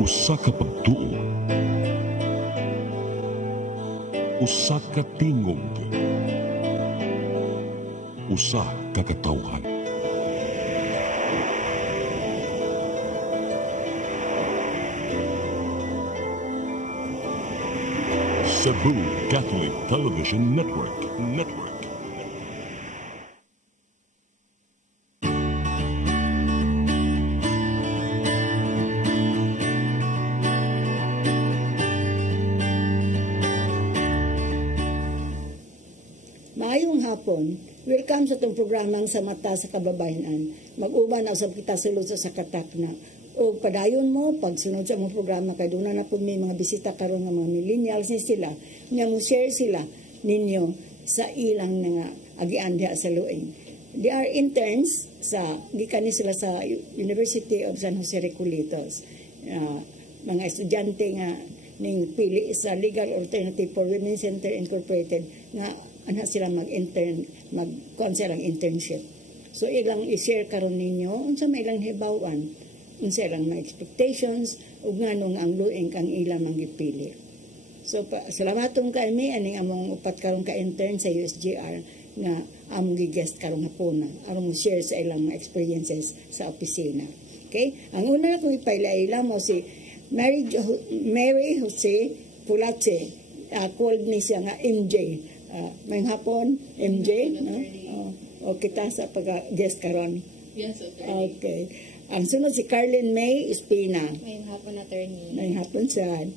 Usa ka pagtuo, usa ka tingog, usa ka katawhan. Cebu Catholic Television Network. Maayong hapon. Welcome sa itong programang Sa Mata sa Kababayan. Mag-uban na usab kita sulod sa katak na. O padayon mo, pagsunod sa mga programa, kay doon na po may mga bisita karon ng mga millennials ni sila, nga mo share sila ninyo sa ilang nga agian diha sa Luing. They are interns gikan ni sila sa University of San Jose Recoletos. Mga estudyante nga ning pili sa Legal Alternative for Women Center Incorporated nga ana sila mag-intern, mag-counsel ang internship. So ilang i-share karon ninyo unsa may ilang hibaw-an, unsa ilang mga expectations ug nganong ang Luing kang ilang manggipili. So salamatong kami aning among upat karon ka intern sa USGR nga among gi-guest karon hapon aron share sa ilang mga experiences sa opisina. Okay? Ang una ko ipaila mo si Mary Jose Pulache, called ni siya nga MJ. May hapon, MJ? O kita sa pag-guest karon. Yes, attorney. Okay. Ang sunod si Carlin May Espina. May hapon, attorney. May hapon siya.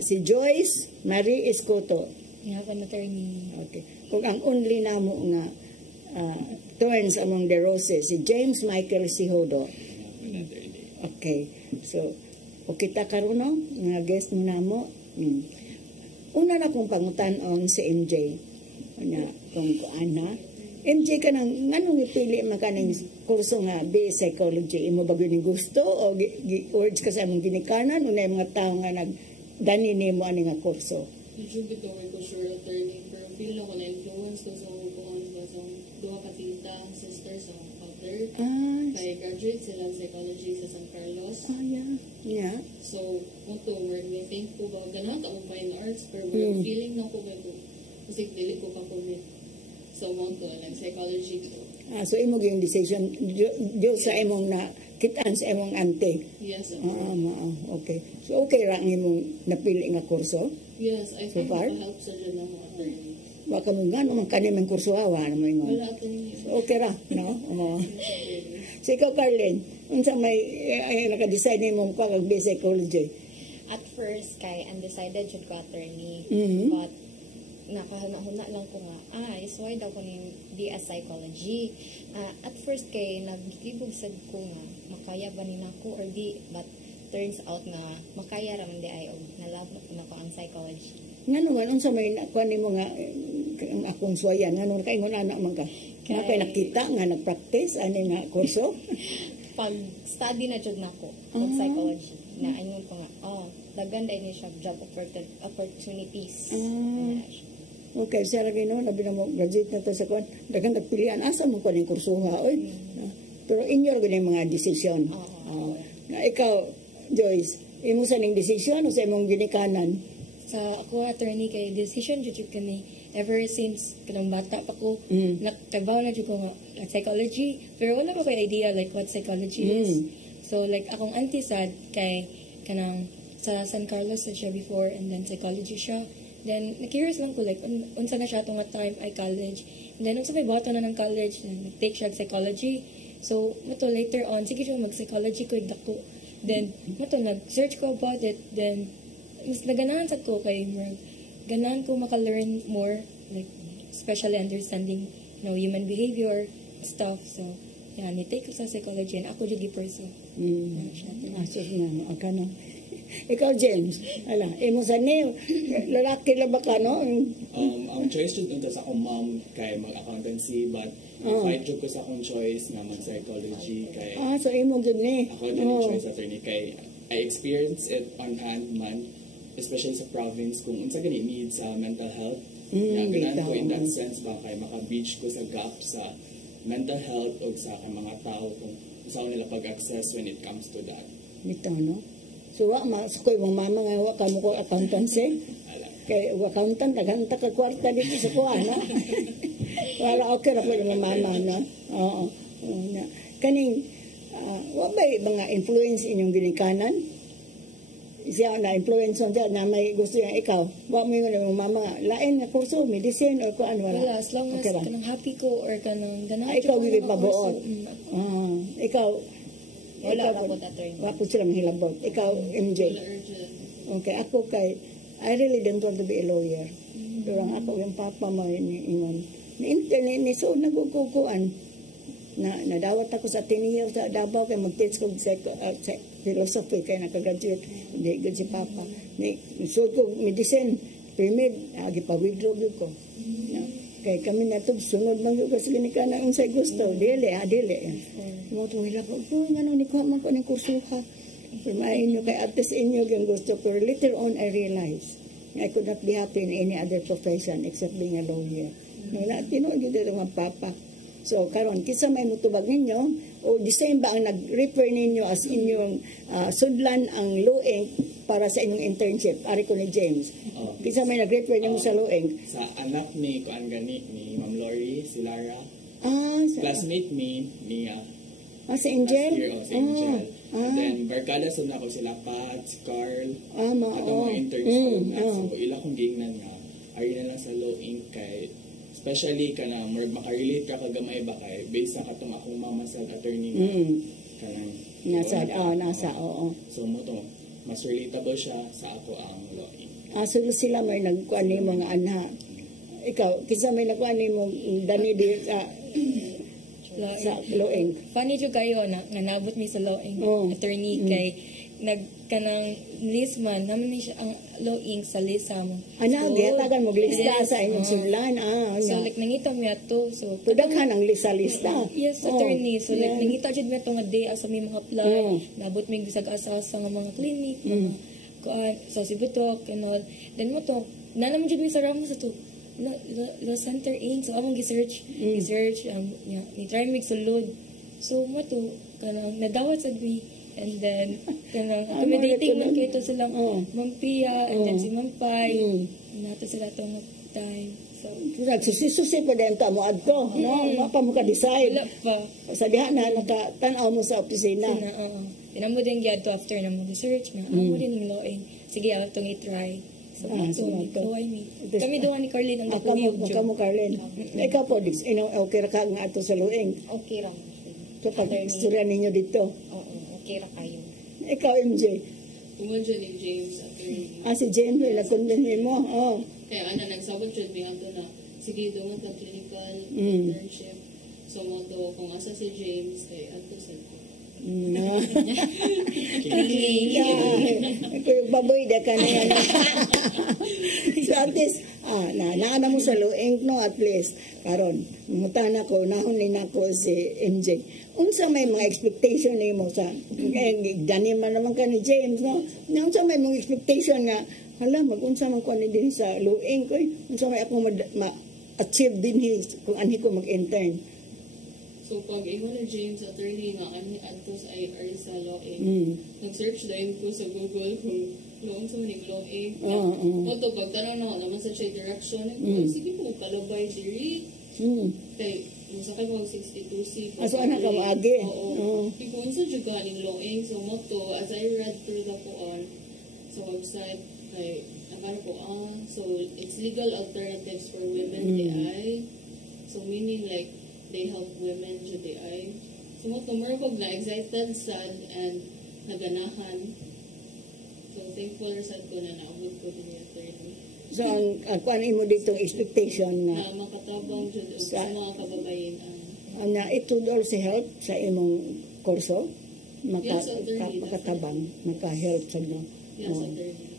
Si Joyce Marie Escoto. May hapon, attorney. Okay. Kung ang only namo nga twins among the roses, si James Michael Sihodo. Okay. So, o kita karon no nga guest mo namo. Una na kong pangutan-on si MJ. Kung ana. MJ ka nang nganong ipili man kaning kurso nga BA Psychology? Imo ba gyud gusto o urge ka sa among ginikanan o na mga tao nga nagdani nimo ani nga kurso? Medyo bitaw ko sure, attorney. Pero feel na ko na-influence ko sa duha ka tita, sister sa father. Kaya graduate sila psychology sa San Carlos. Yeah. So, punto, we're think ko ba, ganahan ka mo fine arts, pero we're feeling na ko ba ko, kasi dili ko pa-commit. So, punto, psychology ko. So, imo yung decision, Diyos sa imong na, kitaan sa imong ante. Yes, okay. So, okay ra ang imong napili nga kurso? Yes, I so think far? help sa dyan ng attorney. Baka mo nga naman kanimang kurso awa naman mo. Wala, attorney. So, okay ra, no? So, ikaw, Carlin, unsa may naka-decide nimo ka kag psychology? At first, kay undecided jud ko, attorney. But, nakahuna lang ko nga, is why daw ko ni BS Psychology. At first, kay nagkibog sad ko nga, makaya ba ni nako or di, but turns out nga, makaya raman di ay, nalab na po na ko ang psychology. Nga unsa may nakuha nimo nga, ang akong suwayan, nga kaingon anak man ka? Nga kay nakita nga nag-practice, ani nga kurso? Pag-study na jud nako, psychology, na ayun ko nga, daganda ini siya job opportunities. Okay, siya lagi no, labi na mo, graduate na to sa kwan, dagang nagpilian, asa mo ko ng kursuha, oy. Pero inyo rin mga desisyon. Na ikaw, Joyce, imo sa ning desisyon o sa imong ginikanan? Sa ako, attorney, kay decision jud ko ni ever since kanang bata pa ko, nagtrabaho na jud ko nga psychology, pero wala ko kay idea like what psychology is. So like akong auntie sad kay kanang sa San Carlos sa siya before and then psychology siya. Then na-curious lang ko like unsa na siya tong time ay college. And then unsa may buhaton na ng college, nag-take siya psychology. So mato later on sige siya mag-psychology ko dako. Then mato nag-search ko about it, then mas naganahan sa ko kay ganahan ko maka-learn more, like, especially understanding, human behavior, stuff. So, ni-take ko sa psychology and ako yung person. Ikaw, James, imo sa niyo, lalaki lang ba ka, no? Ang choice dito sa akong mom kay mag-accountancy, but fight ko sa akong choice nga mag-psychology kay... so imo dun ni? Ako din yung choice, attorney, kay I experienced it on hand man, especially sa province, kung unsa gani need sa mental health. Ganahan ko in that sense ba kay maka-breach ko sa gap sa mental health o sa mga tao kung saan nila pag-access when it comes to that. Bitaw, no? So wa sa koy mong mama nga wa ka mo ko accountancy. Kay accountant daghang ta ka kwarta dito sa kuha no. Wala okay ra pud mong mama no. Oo. Kaning wa ba mga influence inyong ginikanan? Siya na influence siya na may gusto yang ikaw. Wa mo yung mama nga lain nga kurso medicine or kuan wala. Wala, as long as Okay ba? kanang happy ko or kanang ganahan Ikaw ko gid mga pabuot. kurso. Ikaw Wala ikaw ra po- po attorney. wa po sila mahilabot. Ikaw MJ. Okay, ako kay I really don't want to be a lawyer. Pero ang ako yung papa mo ni ingon. Ni internet ni so nagkukuan. Nadawat ako sa Ateneo sa Davao kay mag-teach ko sa philosophy kay nakagraduate. Hindi good si papa. Ni so ko medicine pre-med agi pa withdraw ko. No? Kay kami nato sunod man ko sa ginikanan unsay gusto. Dili. Mo to hila ko ngano ni ko man ko ning kurso ha. Pinain nyo kay artist inyo yung gusto ko. Later on, I realized I could not be happy in any other profession except being a lawyer. Wala, tinood yun dito mga papa. So, karon kisa may mutubag ninyo, o the same ba ang nag-refer ninyo as inyong sudlan ang Law Inc. para sa inyong internship? Ari ko ni James. Kisa may nag-refer ninyo sa Law Inc. Sa anak ni Kuan gani ni Ma'am Lori, si Lara. Classmate ni si Angel? last year, si Angel. And then, barkada sa ako sila Pat, si Carl, at mga interns na. So, ila kong gingnan nga, ari na lang sa Law Inc. kay, especially ka na, makarelate ka kagamay ba kay, based sa katong akong mama sa attorney nga, kanang, oo. So, mo to, mas relatable siya sa ako ang Law Inc. So sila may nagkuan ni mga anha. Ikaw, kisa may nagkuan ni mo dani di sa Law Inc. Funny jud kayo na nga nabot mi sa law Inc. Attorney kay nagkanang list man naman ni siya ang law Inc. sa list mo. Tagan mo lista sa inyong sudlan. So like nangita mi ato. So daghan ang lista. Yes, attorney. So like nangita jud mi ato nga day asa mi mga apply. Nabot mi bisag asa nga mga clinic, mga kuan sa sibutok and all. Then mo to naman jud mi sa ramo sa to. The Center Inc. So, among gi-search, ni try mig sulod. So, mo to, kanang nadawat sa mi, and then, kanang accommodating man kayo to silang Ma'am Pia, and then si Ma'am Pai, nato sila itong time. So, susi pa din ta mo adto, no? Mapa mo ka decide. wala pa. Sa diha na nakatanaw mo sa opisina. Tinamo din gyud to after na mo research nga. Amo din ng law sige, atong i-try. So, kami doon ni Carlin ang Kamo Carlin. Ikaw po, okay ra ka nga ato sa Law Inc. Okay ra. So, pag-istorya ninyo dito. Oo, okay ra kayo. Ikaw, MJ. Tungod siya ni James attorney. Si James, nag-convince mo. Kaya nagsabot siya biyang to na sige doon ka clinical internship. So mo to kung asa si James kay ato sa ko. Baboy da ka na yan. So at least, naana mo sa Law Inc. no, at least. Karon, mutana ko, nahunin ako si MJ. Unsa may mga expectation ni mo sa, dani man naman ka ni James, no? Unsa may mga expectation nga, hala, mag-unsa man ko din sa Law Inc. Unsa may ako ma-achieve din kung anhi ko mag-intern. So pag imo na James attorney nga ani adto sa IR sa Law Inc. Nag-search din ko sa Google kung noong sa manig Law Inc. Photo pag tanong na naman sa siya direction sige po kalabay diri. Kay sa kag 62C. Aso anak ka maagi. Oo. Kung sa jud ka ning Law Inc. So mo to as I read through the poon sa website kay nakara ko so it's legal alternatives for women DI. So meaning like they help women jud DI. So mo tumurog na excited, sad and naganahan. So thankful sad ko na naabot ko din yung attorney. So ang kuan imo dito expectation Na nga makatabang jud sa mga kababayan na it would also help sa imong kurso Yes, attorney, makatabang maka-help sa no. Yes, attorney.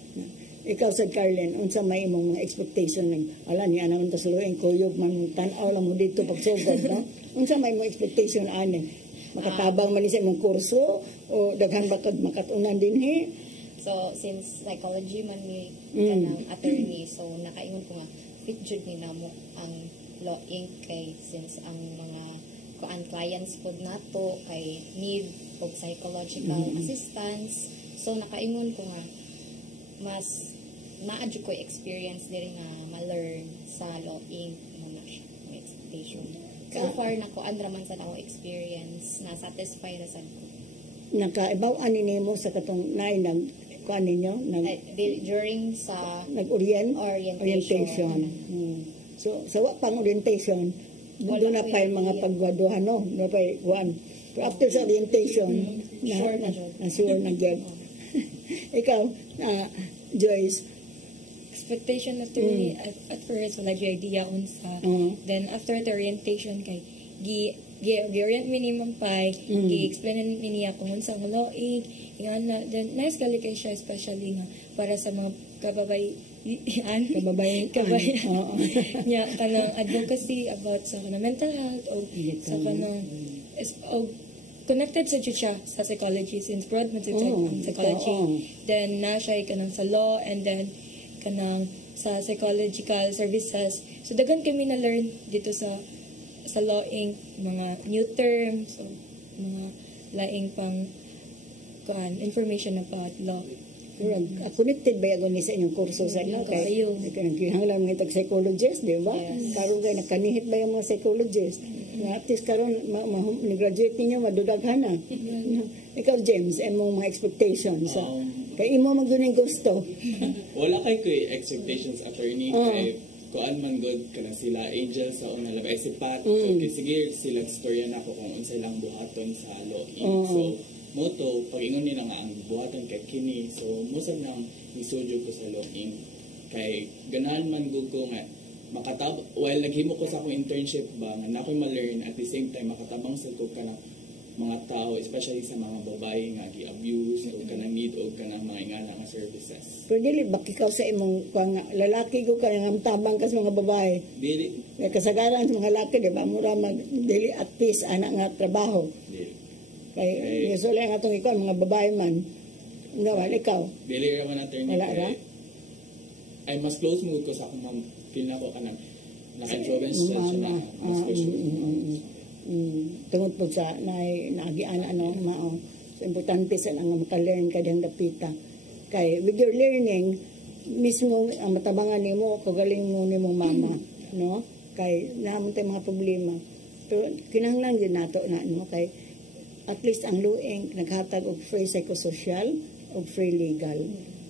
Ikaw sa Carlin, unsa may imong mga expectation ala niya naman ta sa luwing kuyog man tan-aw lang mo dito pagsugod no. Unsa may imong expectation ani? Makatabang man sa imong kurso o daghan ba kag makatunan dinhi? So, since psychology man ni kanang attorney, so nakaingon ko nga, fit jud ni namo ang Law Inc. kay since ang mga clients pod nato kay need og psychological assistance. So nakaingon ko nga mas maadyo ko experience diri nga ma-learn sa law-ing na siya ang expectation. So far nako andraman sa akong experience na satisfy ra sad ko. Nakaibaw ani nimo sa katong nay nag kuan ninyo During sa orientation. So sa pang orientation doon na pa yung mga pagwaduhan no pa kuan. After sa orientation sure na gyud. Ikaw Joyce, expectation na to me at first wala gyud idea unsa. Then after the orientation kay gi-orient minimum pay, gi-explain ni niya kung unsa ang law-ing, then nice kali kay siya especially nga para sa mga kababayan nya kanang advocacy about sa kanang mental health o sa kanang connected sa siya sa psychology since broad man sa psychology. Then na siya kanang sa law and then kanang sa psychological services. So daghan kami na learn dito sa law-ing mga new terms o mga laing pang information about law. Connected ba yung sa inyong kurso sa inyo? Kaya kinahanglan mga psychologist, di ba? Karon kay nakanihit ba yung mga psychologist? At least karon ni-graduate ninyo, madudaghan na. Ikaw, James, mong mga expectations. Kaya imo magduning gusto. Wala kay expectations attorney. Kay kuan man good kana sila angel sa una labay si Pat. So sige sila storya na ako kung unsa lang buhaton sa law-ing. So moto pag-ingon nila nga ang buhaton kay kini, so musab nang isudyo ko sa law-ing kay ganahan man gud ko nga while naghimo ko sa akong internship ba nga nakoy ma-learn at the same time makatabang sa ko kana mga tao especially sa mga babae nga gi-abuse o kanang need o kanang mga ingana nga services. Pero dili ba ikaw sa imong lalaki ko kanang tabang kas mga babae? Dili. Kasagaran sa mga lalaki di ba mura mag dili at peace anak nga trabaho. Dili. Kay usually ang atong ikaw mga babae man. Ndawal ikaw. Dili ra man attorney. Wala ra. Ay mas close mo ko sa akong mom. Feel na ko kanang naka-influence siya na mas close. Tungod po sa naagian mao. So importante sa nga maka-learn kadang dapita. Kay with your learning mismo ang matabangan nimo kagaling mo nimong mama, no? Kay naamon tay mga problema. Pero kinahanglan gyud nato na no kay at least ang luing naghatag og free psychosocial og free legal.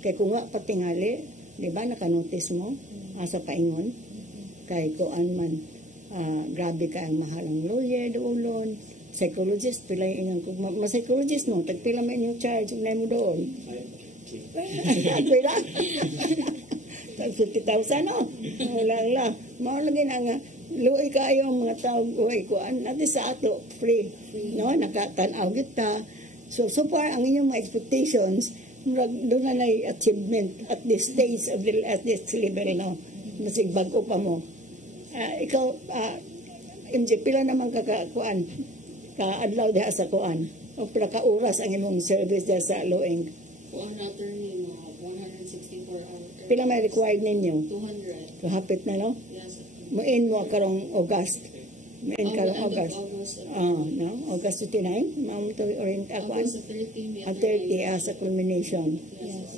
Kay kung wa patingali, di ba nakanotice mo asa paingon kay kuan man grabe ka ang mahal ang lawyer doon, psychologist pila yung psychologist no tagpila man yung charge na mo doon. Pila? Tag 50,000 no? Wala. Mao lagi na nga luoy kayo ang mga tao uy kuan natin sa ato free no nakatan-aw kita so far ang inyong mga expectations doon na achievement at this stage of at this level no nasig bago pa mo ikaw MJ pila naman kuan adlaw diha sa kuan o pila ka oras ang imong service diha sa law-ing kuan attorney mga 164 hours pila may required ninyo 200 hapit na no yes. Muin mo karong August. Muin karong August. No? August 29. Mao to orient ako. August 30. 30 as a culmination. Yes.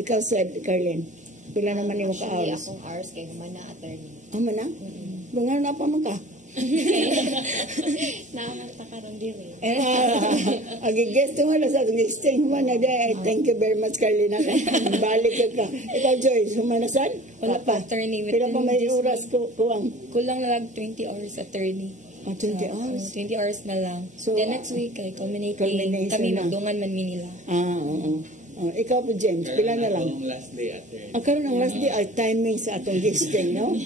Ikaw said, Carlin, pila naman yung ka-hours? Akong hours kay humana attorney. Mana? Bunga na pa mo ka? Naamang takaroon diri. Agi-guest mo na sa listing humana day. Thank you very much, Carlina. Balik ka. Ikaw, Joyce, humana saan? Wala pa attorney. Pero pa may oras ko kuwang. Kulang na lang 20 hours attorney. 20 hours? 20 hours na lang. So, then next week ay culminating kami na. magdungan man minila. Oo. Ikaw po, James, pila na lang? Ang last day attorney. Ang karoon ng last day ay timing sa atong gisting, no?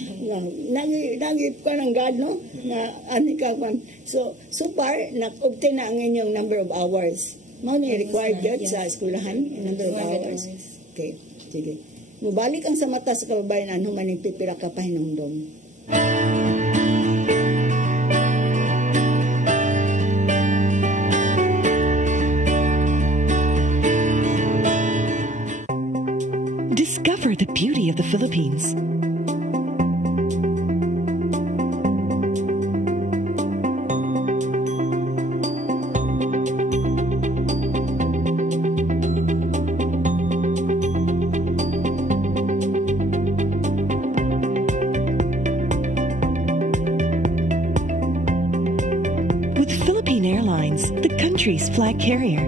Nagip ka ng God, no? Na ani ka man. So far, na-obtain na ang inyong number of hours. Mao ni required yun sa eskwelahan, number of hours. Okay, sige. Mubalik ang sa mata sa kababayan, ano man yung pipira ka pa hinungdom. Discover the beauty of the Philippines. Airlines, the country's flag carrier.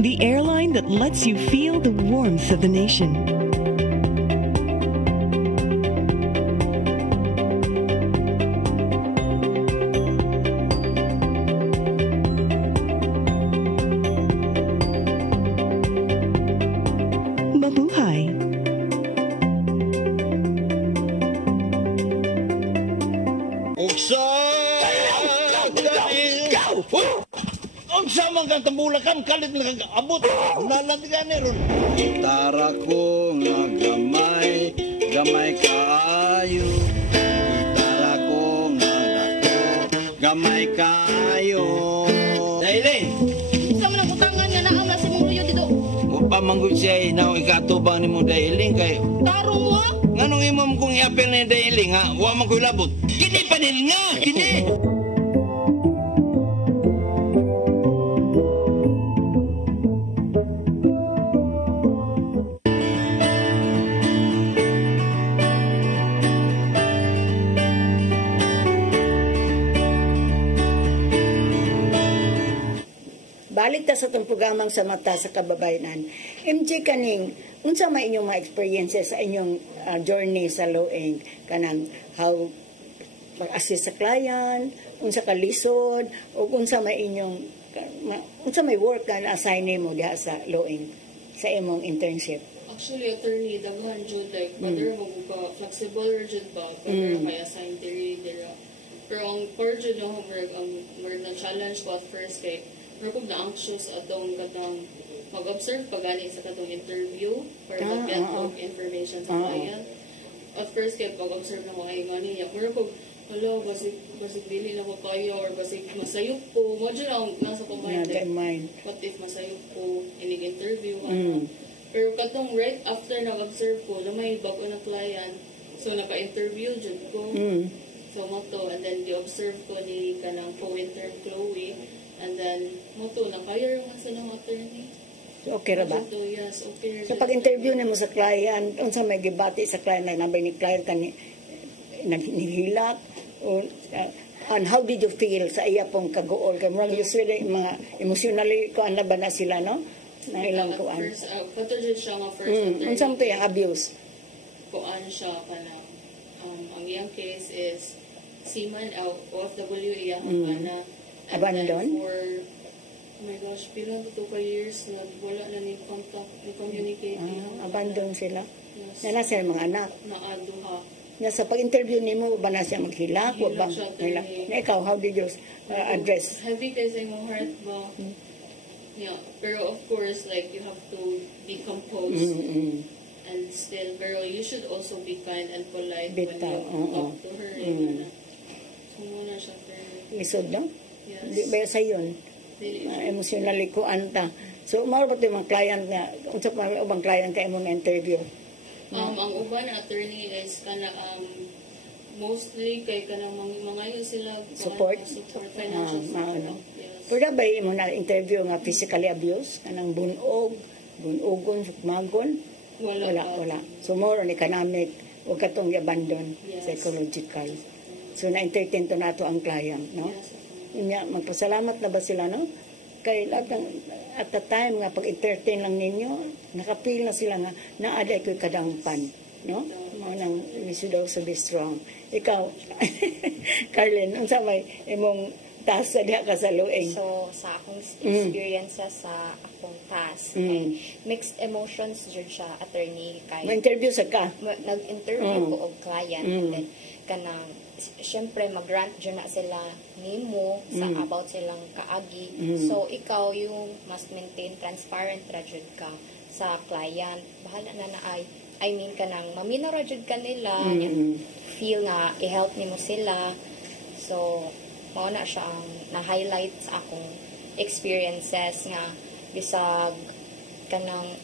The airline that lets you feel the warmth of the nation. Mabuhay. Uksa! Unsa man kang tambulakan kalit nagabot. Nalandigan ni ron. Gitara ko nga gamay, gamay kaayo. Gitara ko nga dako, gamay kaayo. Dahil Sa man ang utangan nga naam na si mong luyo dito. pamanggod siya na ikatubang ni mo dailing kay Tarong mo ah. nganong imam kong iapel ni dailing ha wa man ko'y labot kini panil nga kini Balik ta sa itong programang sa mata sa kababayanan. MJ kaning, unsa may inyong mga experiences sa inyong journey sa Loeng? Kanang how pag-assist sa client, unsa ka lisod, o unsa may inyong, unsa may work na na-assign mo diha sa Loeng sa imong internship? Actually, attorney, daghan jud like whether mo ba flexible or jud ba whether kay assign diri dira. Pero ang part jud ng homework ang more na challenge ko at first kay pero kung na-anxious atong katang mag-observe pa gani sa katong interview para mag-get information sa client. At first kay pag-observe na mga ingon niya pero kung hello, basig dili na ko kayo or basig masayop ko. Mo dyan ang nasa ko mind. What if masayop ko inig interview? Pero katong right after nag-observe ko, may bago na client. So, naka-interview dyan ko. So, moto. And then, di-observe ko ni kanang co-intern Chloe. And then, moto, nakayar nga sa ng attorney. So, okay ra ba? So, yes, okay. So, pag-interview na mo sa client, unsa may gibati sa client, na nabay ni client ka naghilak, o and how did you feel sa iya pong kagool? Kamurang usually, mga emotionally, kuan na ba na sila, no? Na ilang kuan. First, patulad siya nga first attorney. Unsang to yung abuse? Kuan siya ka na, ang iyang case is seaman out, OFW iyang kana. Abandon? And then for, oh my gosh, pilang to ka years na wala na ni contact, ni communicate. Abandon sila. Yes. Na nasa mga anak. Naaduha. Na sa pag-interview nimo ba na siya maghilak? O Hilak ba? siya, Hilak. attorney. Na ikaw, how did you address? Heavy kasi yung heart ba? Yeah, pero of course, like, you have to be composed and still, pero you should also be kind and polite when Bitaw, you talk to her. So, muna siya, pero, Isod, no? yes. Di ba sa yun? Dili Emotionally ko anta. So, maro ba ito yung mga client na, unsa pa may ubang client kayo mo na interview? ang uban attorney is kana mostly kay kanang mga yun sila Support? financial support. Yes. Pwede ba mo na interview nga physically abuse? Kanang bunogon, sukmagon? Wala. So, more on economic, huwag katong abandon, Yes. psychological. So, na-entertain to nato ang client, no? Inya, magpasalamat na ba sila, no? Kay at the time nga pag-entertain lang ninyo, nakapil na sila nga naaday ko'y kadangpan, no? Nang we should also be strong. Ikaw, Carlin, unsa may imong task sa diha ka sa Loeng? So, sa akong experiences sa akong task, kay mixed emotions dyan siya, attorney, kay Mo-interview sa ka? nag-interview ko og client, and then, kanang, syempre, mag-grant dyan na sila nimo sa about silang kaagi. So, ikaw yung must maintain transparent rajud ka sa client. Bahala na I mean, kanang, mamino rajud ka nila, feel nga, i-help nimo sila. So, mauna siya ang na-highlight sa akong experiences nga bisag kanang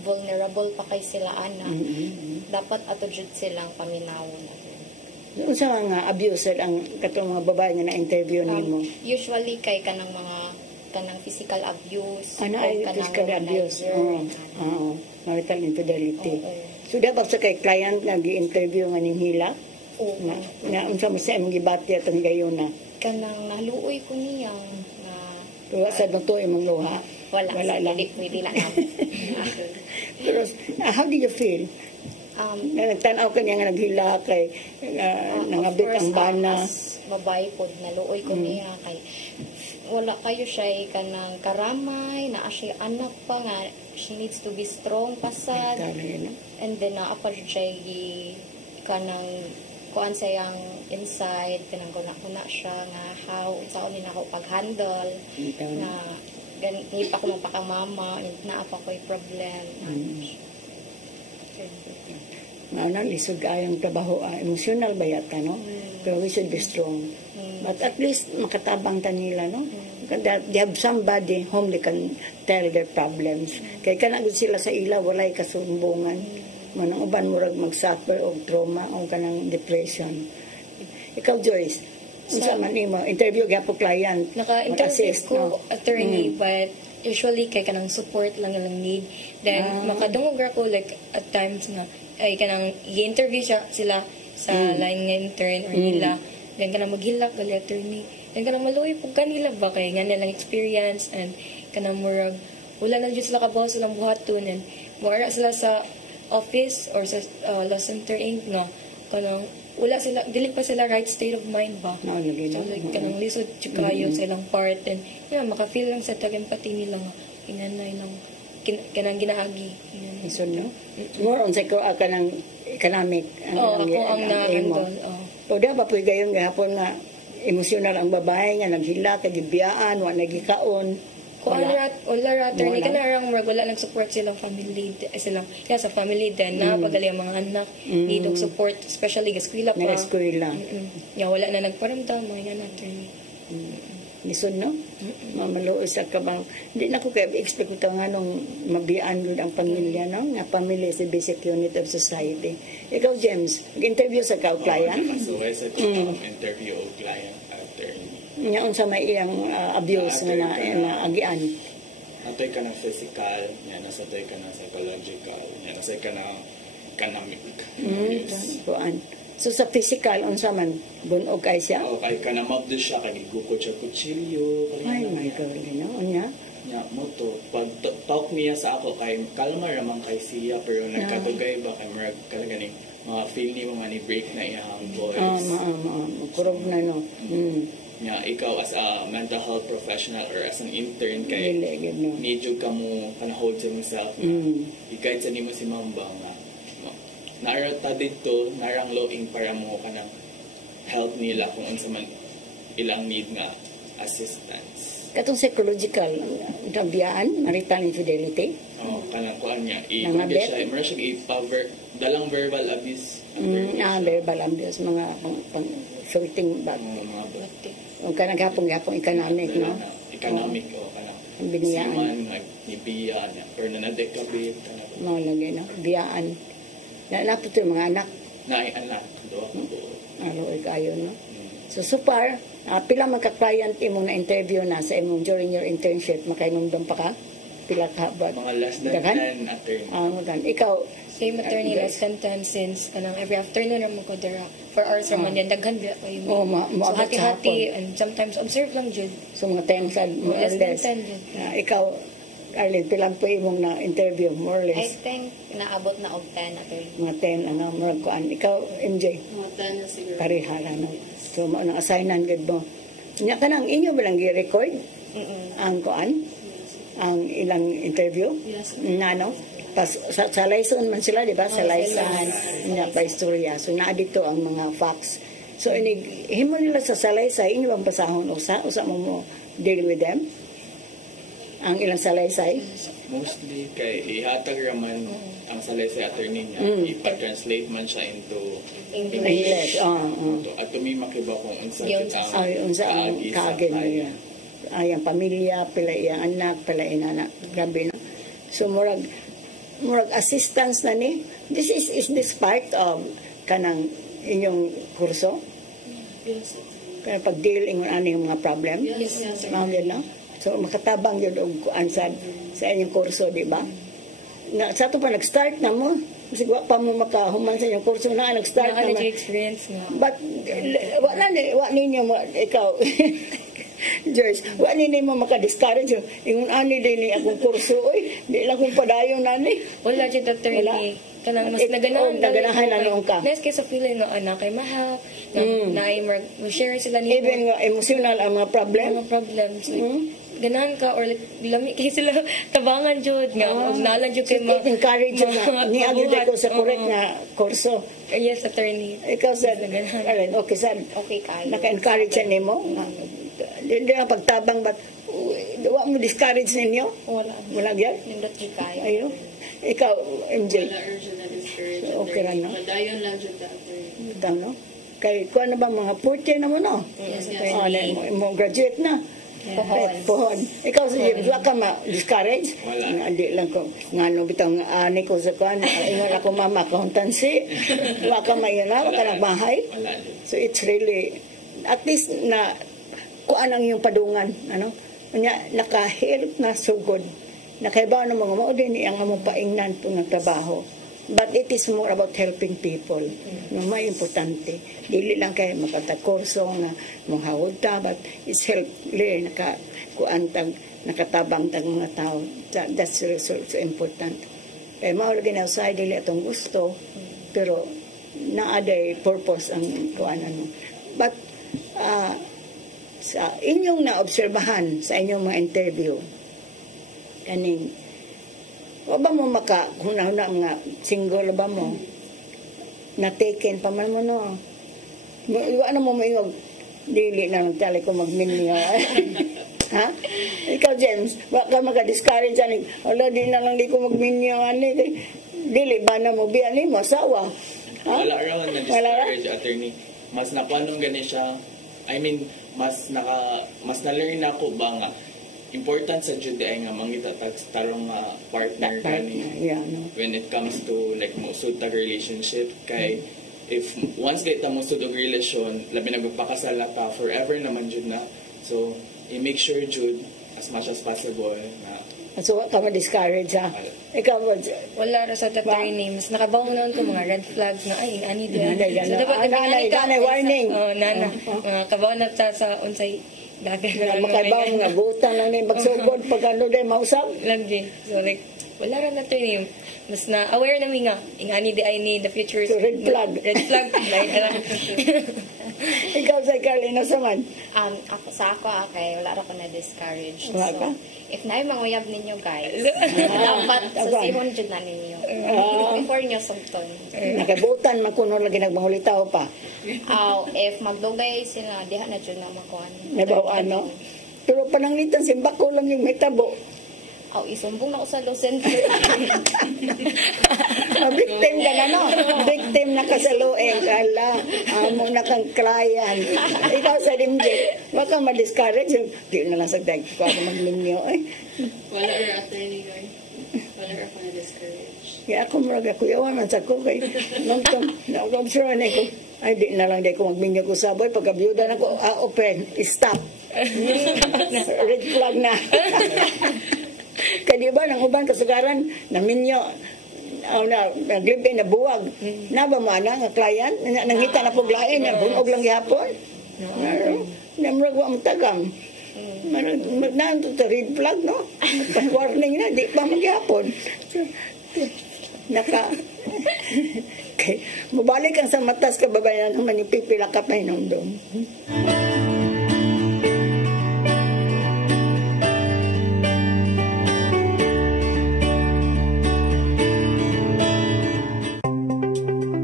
vulnerable pa kay sila ana. Dapat ato jud silang paminawon. Unsa nga abuser ang katong mga babae nga na-interview nimo? Usually kay kanang physical abuse Ano o ay kanang physical abuse? womanizer. Oo. Marital infidelity. Oo. So dapat sa kay client nga gi-interview nga ning hila Oo. nga unsa mo sa imong gibati atong gayon na. Kanang naluoy ko niyang nga Pero sa to imong luha. wala lang. Pwede na lang. Pero how did you feel? Na nagtanaw ka niya nga naghila kay nangabit ang bana. As babae po, naluoy ko niya kay wala kayo siya kanang karamay, na siya anak pa nga, she needs to be strong pasad. And then naapa siya kanang kuan sa yang inside, kanang kuna siya nga how unsaon ni nako pag-handle na ganito pa ko mapaka-mama, naapa ko yung problem. Ano, lisod ayong trabaho, emotional ba yata, no? Pero we should be strong. But at least makatabang ta nila, no? They have somebody whom they can tell their problems. Kaya kanagod sila sa ila, walay kasumbungan. Manang uban murag mag-suffer o trauma o kanang depression. Ikaw, Joyce, unsa man imo interview gyapon client? Naka-interview mag-assist, ko no? attorney, but usually kay kanang support lang need. Then makadungog ako like at times na ay kanang i-interview sila sa line nga intern or nila. Then kanang maghilak gali attorney. Then kanang maluoy pug kanila ba kay nga nilang experience and kanang murag wala na jud sila kabaw silang buhaton and wala sila sa office or sa law center inc no kanang wala sila dili pa sila right state of mind ba. No, So like kanang lisod chikayo sa ilang part and maka-feel lang sa tag-empathy nila nga inanay lang kanang ginaagi. So, no? More on sa kanang economic. Ako ang na-handle. O da ba po gayon gahapon nga emosyonal ang babae nga naghila kagibiyaan wa nagikaon. Wala attorney kanarang wala lang support silang family silang sa family din na pagali ang mga anak need of support especially eskwela pa. Eskwela. Wala na nagparamdam mga yan attorney. Lisod, no? Mamalo sa kabang. Hindi na ko kaya expect ko nga nung mabiyaan doon ang pamilya, no? Nga pamilya is the basic unit of society. Ikaw, James, mag-interview sa kao client? So, I said, interview o client attorney. Nga unsa may iyang abuse nga na agian. Natoy ka na physical, nasatoy ka na psychological, nasatoy ka na economic abuse. So sa physical, unsa man, bunog kay siya? O, kay ka na mabdo siya, kay gugukot siya kutsilyo. Ay, my God, no? Unya? Mo to, pag talk niya sa ako, kay kalma naman kay siya, pero nagkatugay ba, kay marag kalaganing, mga feel ni mga ni break na iyang voice. Kurog na, no? Ikaw as a mental health professional or as an intern, kay need you ka mo hold sa myself, i-guide sa nimo si Mamba nga, narata dito, narang loing para mo ka ng help nila kung unsa man ilang need nga assistance. Katong psychological, biyaan, marital infidelity? Kanang kuan niya. Siya, mara siya dalang verbal abuse. Verbal abuse, mga pang-shorting bag. Mga O kanang gapong economic, no? Economic, kanang biniyaan. Siman, nibiyaan, or nanadekabit. Mga lagi, no? Biyaan. Napito yung mga anak. Anak. Doon. Kayo, no? So far, pila magka-client imong na-interview na sa imong during your internship, makainumdum pa ka? Pila ka ba? Mga less than 10 attorney. Ikaw? Same attorney, less than 10 since every afternoon naman ko dara 4 hours naman yan, daghan ba kayo mo. So hati-hati, and sometimes observe lang dyan. So mga 10 more or less. Ikaw, Arlene, pilang po imong na-interview, more or less? I think naabot na og 10 attorney. Mga 10, murag kuan. Ikaw, MJ? Mga 10 na siguro. Parehala, no? So, maunang assignan gud mo. Nya ka nang inyo ba lang gi-record? Ang kuan? Ang ilang interview? Yes. No? Pas, sa layson man sila, di ba? Sa laysan, nya pa istorya. So, naa dito ang mga facts. So, himo nila sa salaysay, inyo bang basahon usa mo deal with them? Ang ilang salaysay? Mostly kay ihatag raman ang salaysay attorney niya, ipa-translate man siya into English. At tumimakiba kung unsa ang kaagin niya. Ang pamilya, pila iyang anak, pila iyang anak. Grabe, no? So, murag assistance na ni. Is this part of kanang inyong kurso? Yes. Kaya pag-deal yung mga problem? Yes. Mga no? So, makatabang yun og kuan sa inyong kurso, di ba? Sa ito pa, nag-start na mo. Kasi wa pa mo makahuman sa inyong kurso na nag-start Wala naman. na experience nga. But wa ninyo ikaw Joyce, wa ninyo mo maka-discourage yung ani din ni akong kurso di lang kung padayon nani. Wala dyan attorney. Kanang mas naganahan na noon ka. Nes kaysa feeling nga anak kay mahal, na share sila nimo. Even nga emotional ang mga problem. Mga problems. Ganahan ka or like lami kay sila tabangan jud nga nalan jud kay encourage na ni agud ko sa correct nga kurso. Yes, attorney. Ikaw sa alin okay sad. Okay kayo. Naka-encourage nimo. Hindi na pagtabang but wa mo discourage ninyo? Wala gyud. Nindot jud kayo. Ayo. Ikaw MJ. Wala urge na discourage. Okay ra no. Padayon lang jud ta attorney. Tama no. Kay kuan na ba mga 40 na mo no? Yes, mo graduate na. Pohon. Ikaw sa wala ka ma-discourage? Wala. Hindi lang ko. Nga no, bitang ani ko sa kuan. Ingon ako mama, accountancy. Wala ka mayuna, wala ka nagbahay. Wala. So it's really, at least na, kuan ang iyong padungan. Ano? Naka-help na sugod. Nakaibaw ng mga mo, din ang among paingnan po ng trabaho. But it is more about helping people. No, may importante. Dili lang kayo makatakurso na manghawod ta, but it's help li nakakuantag nakatabang tag mga tao. That's so important. Kaya maulagi na usay dili atong gusto, pero naaday purpose ang kuanan mo. But sa inyong naobserbahan sa inyong mga interview, kaning o ba mo makahuna-huna nga single ba mo na-taken pa man mo no ano mo maingog dili na nagtali ko magminyo ha? Ikaw James baka maka-discourage ani ala di na lang di ko magminyo ani dili ba na mo biyan mo asawa ha? Wala raw na-discourage attorney mas nakuanong gani siya I mean mas na-learn ako ba nga important sa jud ay nga mangita tarong partner gani when it comes to like musud tag relationship kay if once kita musud og relasyon labi nagpakasala pa forever naman jud na so i-make sure jud as much as possible na so ka ma-discourage ha ikaw wala ra sa attorney mas nakabawon ko mga red flags na ay ani din so dapat warning nana kabaw na sa unsay makaibaw nga butang lang ni magsugod pag ano din mausap lang din so like wala ra na to ni mas na aware na mi nga ingani di I need the future so red flag like ikaw sa Carlina saman ako wala ra ko na discourage so wala ka? If naay manguyab ninyo guys dapat sasihon jud na ninyo before nyo sugton nakabutan man kuno lagi nagmahulitaw pa if magdugay sila diha na jud na makuan ano pero pananglitan simbako lang yung may tabo isumbong na ko sa law center victim ka na no victim na ka sa lueng kala amo na kang client ikaw sa dimje baka ma-discourage di na lang sa dag ko ako maglinyo wala ra attorney guy wala ra pa discourage kaya ako muraga kuyawan man sa ko kay long term na-observe na ko ay di na lang di ko magminyo ko saboy pagka-byuda na ko open stop red flag na kaya di ba nang uban kasagaran naminyo naglibe na buwag na ba mo nga client nangita na puglain na bunog lang gihapon namrag wa mo tagam nanto to red flag no warning na di pa magyapon okay. Mabalik ang sa matas kababayan naman yung pipila ka pa hinundong.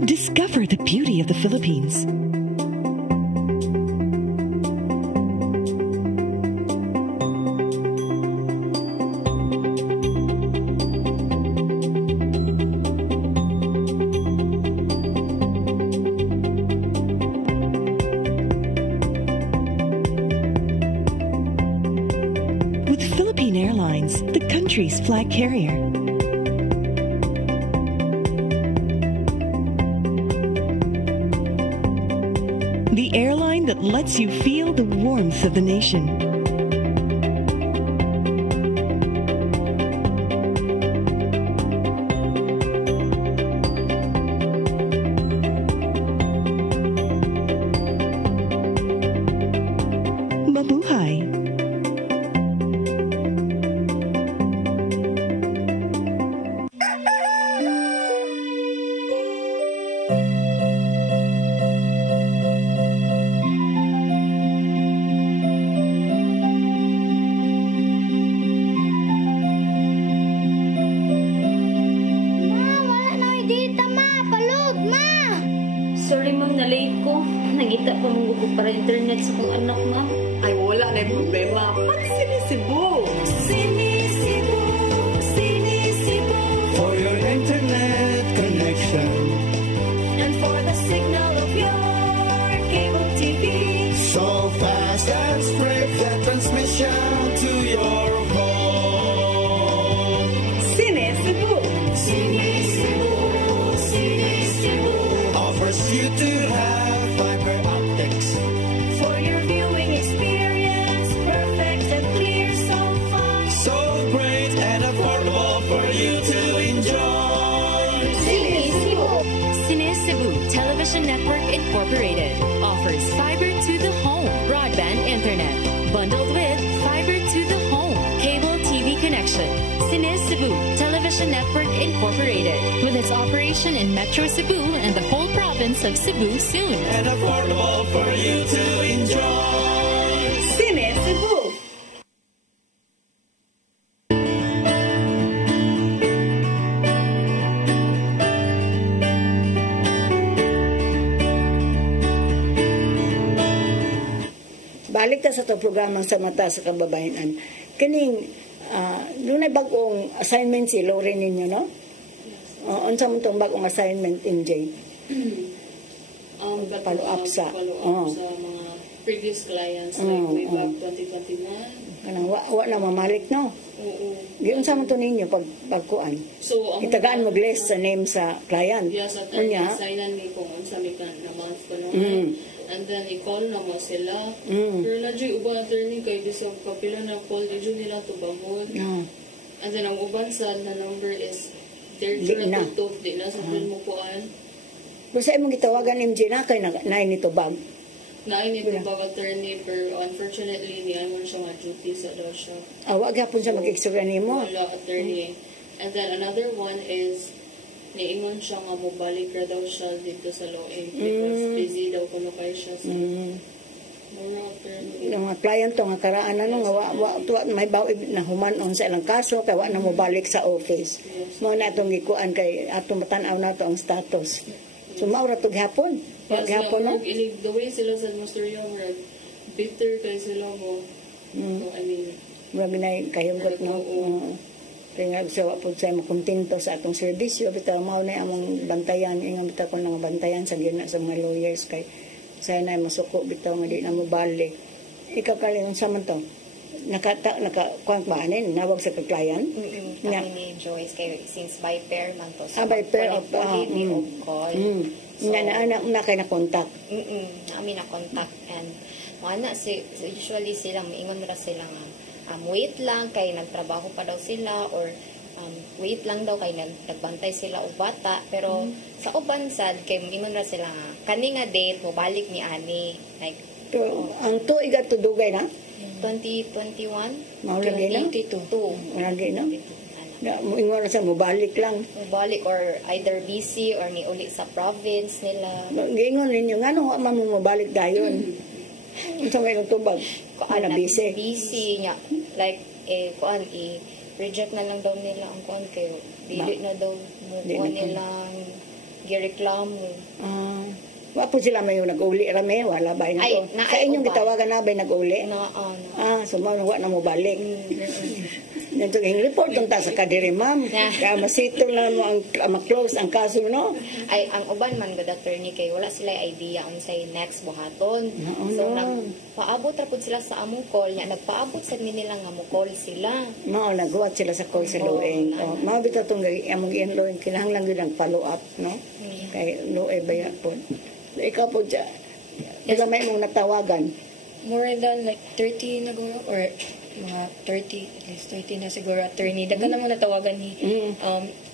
Discover the beauty of the Philippines. With Philippine Airlines, the country's flag carrier. The airline that lets you feel the warmth of the nation. late ko. Nangita pa mong para internet sa kong anak, ma'am. Ay, wala na yung problema. Mag-Sinisibu. Sinisibu, Sinisibu. For your internet connection. And for the signal of your cable TV. So fast and straight the transmission to your home. Sinisibu. Sinisibu, Sinisibu. Offers you to have fiber optics. For your viewing experience, perfect and clear so far. So great and affordable for you to enjoy. Sinisibu. Sinisibu Television Network Incorporated offers fiber to the home broadband internet bundled with fiber to the home cable TV connection. Sinisibu Television Network Incorporated with its operation in Metro Cebu and the whole province of Cebu soon. And affordable for you to enjoy. Sinisibu. Balik ta sa to programang sa mata sa kababayan. Kining doon ay bagong assignment si Lori ninyo, no? Unsa mo tong bagong assignment in J? Follow up sa mga previous clients like way back 2021. Kanang wa na mamalik, no? Oo. Giun sa mo to ninyo pagkuan. So itagaan mo list sa name sa client. Yes, at signan ni kung unsa mi kan na month ko no. And then i-call na mo sila. Pero nadyo'y uban attorney kay bisag kapila na call nadyo nila to bangod. And then ang uban sa na number is they're na tutok di na sa mo kuan. Kung sa imong gitawagan MJ na kay naay nito bag. Naay nito bag attorney pero unfortunately ni mo siya ma-duty sa daw siya. Wa gyapon siya mag-extra nimo. Wala attorney. And then another one is niingon siya nga mobalik ra daw siya dito sa Loeng because busy daw kuno kay siya sa yung mga client to nga karaan nga wa may baw na humanon sa ilang kaso kay wa na mo balik sa office. Mao na atong gikuan kay atong matan-aw na to ang status. So mao ra to gihapon. Gihapon no. The way sila sa Mr. Young bitter kay sila mo. I mean, marami na kayugot no. Kaya nga gusto po sa makontento sa atong serbisyo, bitaw mao na among bantayan, ingon bitaw ko nga bantayan sa gina sa mga lawyers kay saya na masuko bitaw nga di na mo balik. Ikaw kaling sa man to. Naka kuan ba anin nawag sa client? Kami ni Joyce kay since by pair man to. By pair of call. So, na kay na contact. Nami na contact and wala usually sila ingon ra sila nga wait lang kay nagtrabaho pa daw sila or wait lang daw kay nagbantay sila og bata pero sa uban sad kay ingon ra sila kani nga date mo balik ni ani like ang tuig ato dugay na 2021 mao lagi na 2022 lagi na ingon ra sa mo balik lang balik or either busy or ni uli sa province nila gingon ninyo ngano wa man mo balik dayon unsa may tubag ana busy niya like kuan reject na lang daw nila ang kuan kayo dili na daw mo kuan nilang gireklamo wa po sila may nag-uli rame wala ba na to sa inyong gitawagan na ba nag-uli so wa na mo balik Nito yung report ta sa kadiri ma'am. Kaya masito na mo ang ma-close ang kaso no. Ay ang uban man good attorney kay wala sila idea unsay next buhaton. So nagpaabot ra pud sila sa among call nya nagpaabot sa nila nga mo call sila. Mao nagbuhat sila sa call sa Loeng. Mao bitaw tong among Loeng kinahanglan gyud ang follow up no. Kay Loeng baya po. Ikaw po dyan. Ikaw may mong natawagan. More than like 30 na guro or mga 30, at least 30 na siguro attorney. Dagan na mo natawagan ni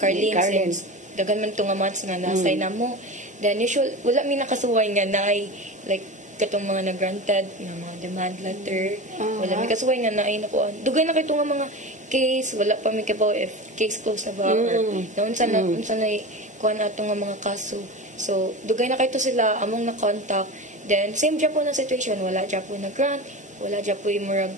Carlene. Since dagan man itong months nga nasay na mo. Then usual, wala may nakasuway nga na ay like katong mga na-granted na mga demand letter. Wala may kasuway nga na ay nakuha. Dugay na kayo nga mga case. Wala pa may kapaw if case closed na ba or naunsa na kuha na itong mga kaso. So, dugay na kayo sila among na-contact. Then, same dyan po na situation. Wala dyan po na-grant. Wala dyan po yung murag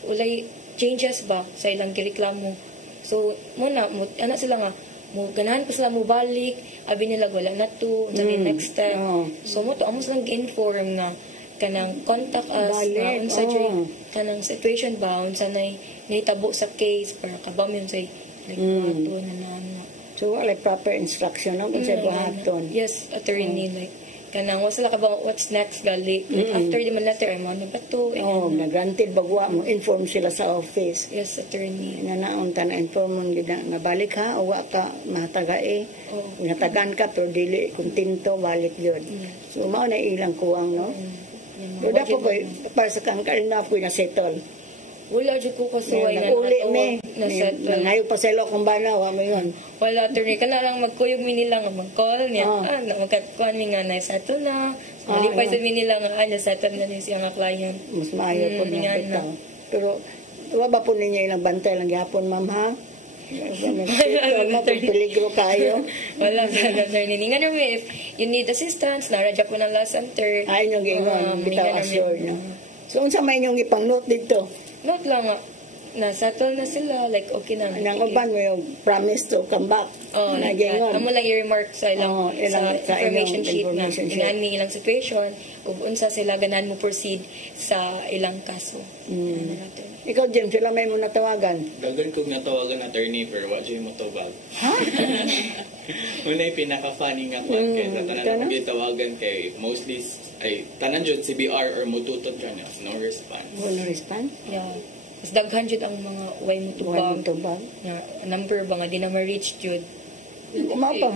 walay changes ba sa ilang gireklamo. So, muna, anak sila nga, mo ganahan ko sila mo balik, abi nila wala na to, sabi next step. So mo to amo silang gi-inform nga kanang contact us nga unsa jud kanang situation ba unsa nay nahitabo sa case para kabam yun say like buhaton na. So wala proper instruction no kung sa buhaton. Yes, attorney like kanang wala ka ba what's next gali like, after the letter mo na bato na granted bagwa mo inform sila sa office. Yes, attorney na naon ta na inform mo gid nga balik ha o wa ka matagae natagan ka pero dili kontento balik yun. So mao na ilang kuwang no. Wala ko ba para sa kang karina po na settle. Wala jud ko kasuway nga uli na settle. Ngayon pa selo kung banaw mo yun. Wala attorney kana lang magkuyog mi nila nga mag-call niya. Magkuan mi nga na settle na. Malipay sa mi nila nga na settle na ni siya nga client. Mas maayo po na. Pero wa ba po ninyo ilang bantay lang gyapon ma'am ha? Wala peligro kayo. Wala sa attorney. Nga naman if you need assistance, naradya po ng law center. Ay, yung gingon, bitaw assured na. So, unsa may inyong ipang-note dito? Note lang nga. Na-settle na sila. Like, okay na. Nang uban mo yung promise to come back. Na gingon. Amo lang i-remark sa ilang sa information sheet na inani ilang situation ug unsa sila ganahan mo proceed sa ilang kaso. Ikaw, Jim, sila may mo natawagan? Dagan kong natawagan attorney pero wa siya mo tawag. Ha? Unay pinaka-funny nga kwan kay sa tanan ko gitawagan kay mostly ay tanan jud CBR or mututot dyan no response. No response? Yeah. Mas daghan jud ang mga way mutubag. Number ba nga di na ma-reach jud. Umapa.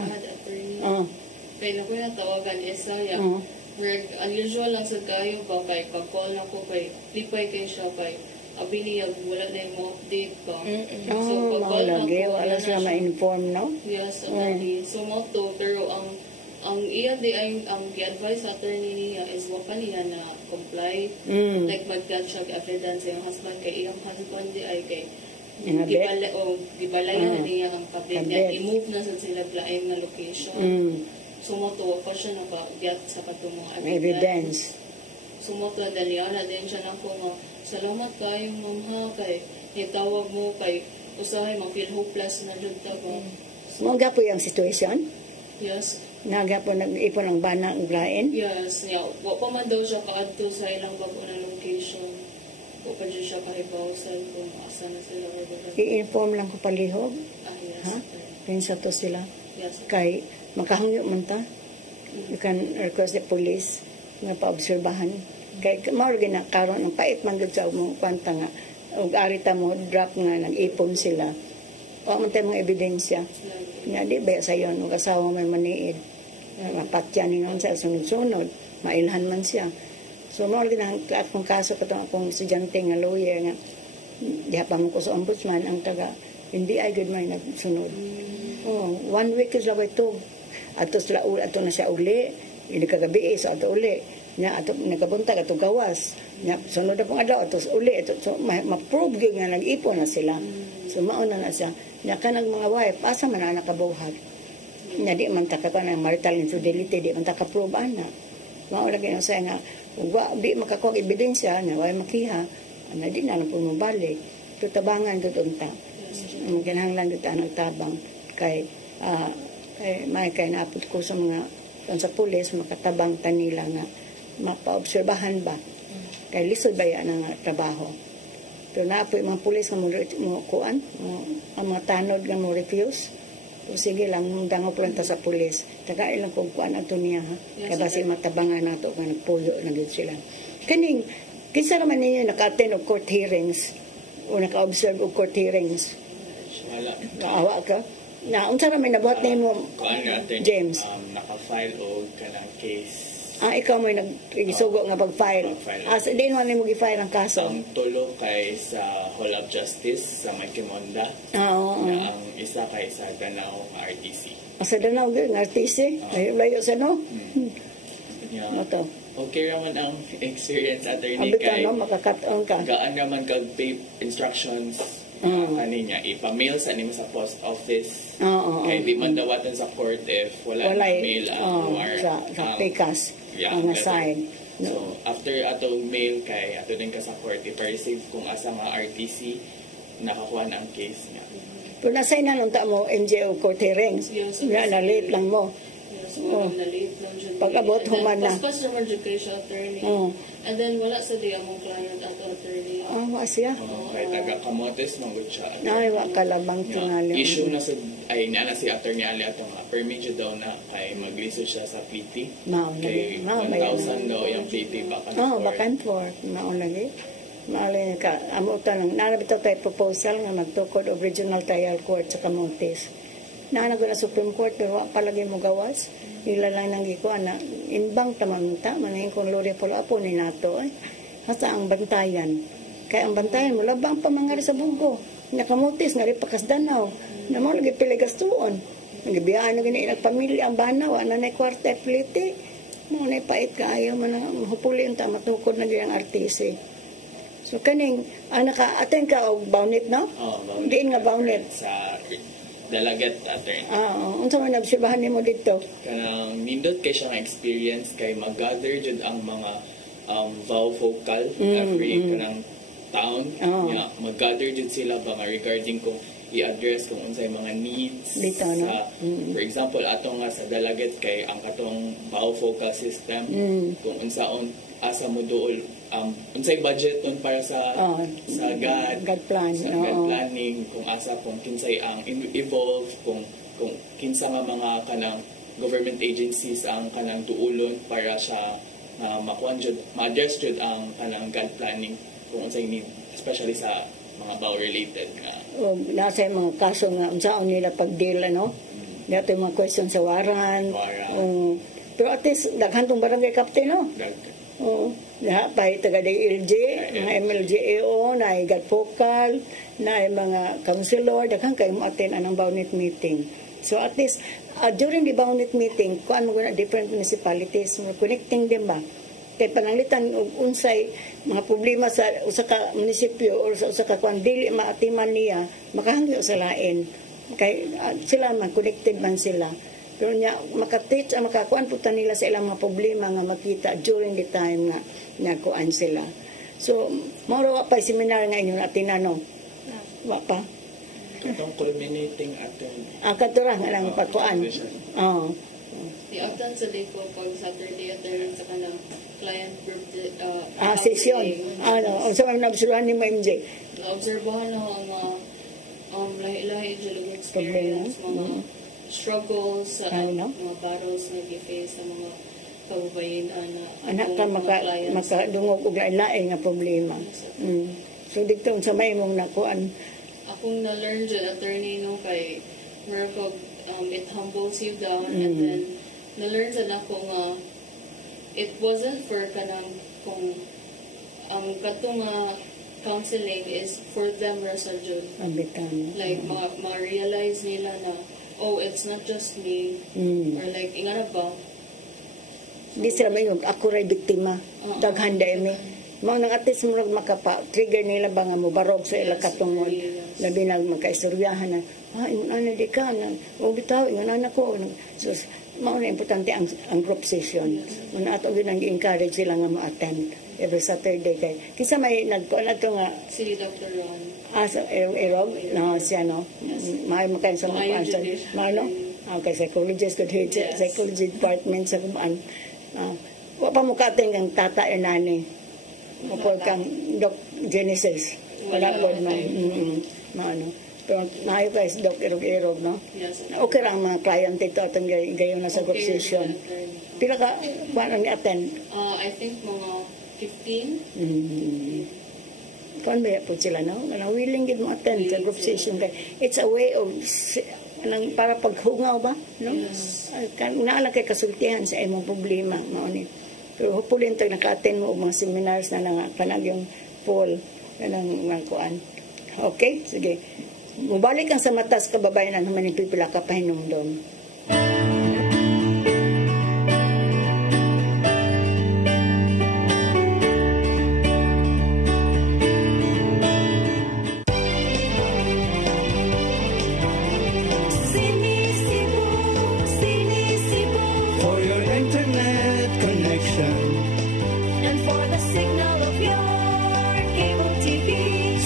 Kaya na ko natawagan isa ya. Unusual lang sa kayo ba kay pag-call na ko kay lipay kay siya kay abi niya wala na yung update ba. So pag-call na ko wala siya ma-inform no? Yes, already. So mo to pero ang iya di ay ang gi-advise sa attorney niya is wa pa niya na comply. Like mag-get siya evidence yung husband kay iyang husband di ay kay gibalayan na niya ang kabit niya i-move na sa sila lain na location. Sumoto pa siya naka-get sa katong mga evidence. Sumoto na niya na din siya nang kung salamat kayo ma'am ha kay itawag mo kay usahay mag-feel hopeless na jud ta ba. Mo gapo yung situation? Yes. Nagapo nag-ipon ang bana ang lain? Yes. Wa pa man daw siya kaadto sa ilang bago na location. Wa pa siya kahibawsan kung asa na sila or ba. I-inform lang ko palihog. Yes. Ha? Pinsa to sila. Yes. Kay makahangyo man ta. You can request the police nga paobserbahan. Kay mao gina karon ang pait man gud sa mo kwanta nga ug arita mo drop nga nag-ipon sila. Wa man tay mga ebidensya. Nga di ba sa yon ug asawa may maniid. Mapatyan ningon sa sunod-sunod, mailhan man siya. So mao gina ang kaso katong akong estudyante nga lawyer nga diha pa mo ko sa ombudsman ang taga hindi ay good man nagsunod. 1 week is laway to. Ato na siya uli. Ini kagabi sa ato uli. Nya ato nagabuntag ato gawas. Nya sunod na pong adlaw ato uli ato so ma-prove gyud nga nag-ipon na sila. So mao na siya. Nya kanang mga wife asa man na nakabuhat. Nya di man ta ka na marital infidelity di man ta ka prove ana. Mao lagi na sa nga ug di makakuha ebidensya nya way makiha. Ana di na po mabalik. Tutabangan gud unta. Ang kinahanglan gud anang tabang kay may kay naapot ko sa mga sa pulis makatabang tanila nga mapaobserbahan ba kay lisod ba yan ang trabaho pero naapoy mga pulis nga mo kuan ang mga tanod nga mo refuse o sige lang dangop lang ta sa pulis taga ilang kung kuan ato niya ha kay basi matabangan nato nga nagpuyo na gud sila kaning kinsa naman ninyo naka-attend og court hearings o naka-observe og court hearings wala kaawa ka na unsa ra may nabuhat nimo James naka-file og kanang case ikaw mo nag-isugo nga pag-file as din man nimo gi-file ang kaso ang tulo kay sa Hall of Justice sa Makimonda ang isa kay sa Danao RTC sa Danao ng RTC layo sa no Mato okay raman ang experience attorney kay makakataon ka gaan naman kag instructions kaninya ipa-mail sa nimo sa post office kay di man dawatan sa court if wala mail sa PCAS ang aside so after atong mail kay ato din ka sa court ipa-receive kung asa nga RTC nakakuha na ang case niya Pero nasay na nung mo MJ o court hearings. Yes, Na late lang mo. So, na-late lang dyan. Pag-abot human na. Paspas naman dyan kayo siya attorney. And then, wala sa di among client ato attorney. Wa siya. Kaya taga-kamotes, manggod siya. Ay, wa kalabang tingali. Issue na sa, ay naana si Attorney Ali atong permit dyan daw na kay mag-research siya sa PT. Kay 1,000 daw yung PT back and forth. Back and forth. Maon lagi. Maalin ka, amo tanong, narabito tayo proposal nga magtukod of Regional Trial Court sa Camotes. Naana ko na Supreme Court, pero wa palagi mo gawas. Ila lang nang gikuan na inbang tamamta, manahin kong lori polo apo ni nato. Hasta ang bantayan. Kaya ang bantayan mo, labang pamangari sa bungko. Nakamutis, nga rin pakasdanaw. Na mo lagi piligastuon. Nagibiyaan na gini, nagpamilya ang banaw, na na kwarta pliti. Mo na pait ka, ayaw mo na hupuli yung matukod na gini ang artisi. So kaning, aten ka o baunit, no? Baunit. Diin nga baunit. Sa Dalagat attorney. Unsa man nabsibahan nimo dito? Kanang nindot kay siyang experience kay mag-gather jud ang mga vow vocal every kanang town. Mag-gather jud sila ba regarding kung i-address kung unsay mga needs dito, sa for example atong nga sa Dalagat kay ang katong vow vocal system kung unsaon asa mo duol unsay budget on para sa God plan sa God planning kung asa kung kinsay ang evolve kung kinsa nga mga kanang government agencies ang kanang tuulon para sa makuan jud ma-address jud ang kanang God planning kung unsay need especially sa mga vow related nga nasa mga kaso nga unsaon nila pag-deal ano dato yung mga question sa waran. Pero at least daghan tong barangay captain no na pay taga DLG, mga MLGAO, na God Focal, na mga councilor, daghan kayo mo-attend anong Baunit meeting. So at least, during the Baunit meeting, kuan mo na different municipalities, connecting din ba? Kay pananglitan unsay mga problema sa usa ka munisipyo o sa usa ka kuan dili maatiman niya, makahangyo sa lain. Kay sila man connected man sila. Pero niya, makateach, makakuan po nila sa ilang mga problema nga makita during the time nga nakuan sila. So, mauro pa seminar nga inyo natin ano? Wa pa? Itong culminating atin. Katura nga lang pagkuan. Di-atan sa day ko pag Saturday at sa kanang client group session. Unsa man nabsuluhan ni MJ? Naobserbahan na ang lahi-lahi dyan experience, mga struggles sa mga battles na gi-face sa mga kababayan na anak ka makadungog og lain nga problema. So dito sa may mong nakuan akong na-learn dyan attorney no kay Merkog it humbles you down and then na-learn dyan ako nga it wasn't for kanang kung ang katong counseling is for them rasa dyan like ma-realize nila na it's not just me. Or like, ingana ba? Di sila may ako ray biktima. Daghan da emi. Mao nang atis mo makapa-trigger nila ba nga mo barog sa ila katungod. Labi na magkaistoryahan na, ano di ka, o bitaw, ingon anak ko. So, mao na importante ang group session. Muna ato yun ang encourage sila nga ma-attend every Saturday kay. Kisa may nagkuan ato nga si Dr. Ron. Sa Erog, siya, no? May makain sa mga pansan. No? Okay, psychologist, psychology department sa kumaan. Wa pa mo kating ang tata e nani. Mapol kang Doc Genesis. Wala po man. Pero naayo guys, Doc Erog, no? Okay lang mga client ito atong gayon na sa group session. Pila ka, paano ni-attend? I think mga 15. Kuan ba po sila, no? Willing gid mo attend sa group session kay it's a way of para paghungaw ba, no? Naala kay kasultihan sa imong problema mao ni. Pero hopefully intag naka-attend mo og mga seminars na kanang yung fall kanang mga kuan. Okay, sige. Mubalik ang sa matas kababayan man ni pipila ka pahinumdom.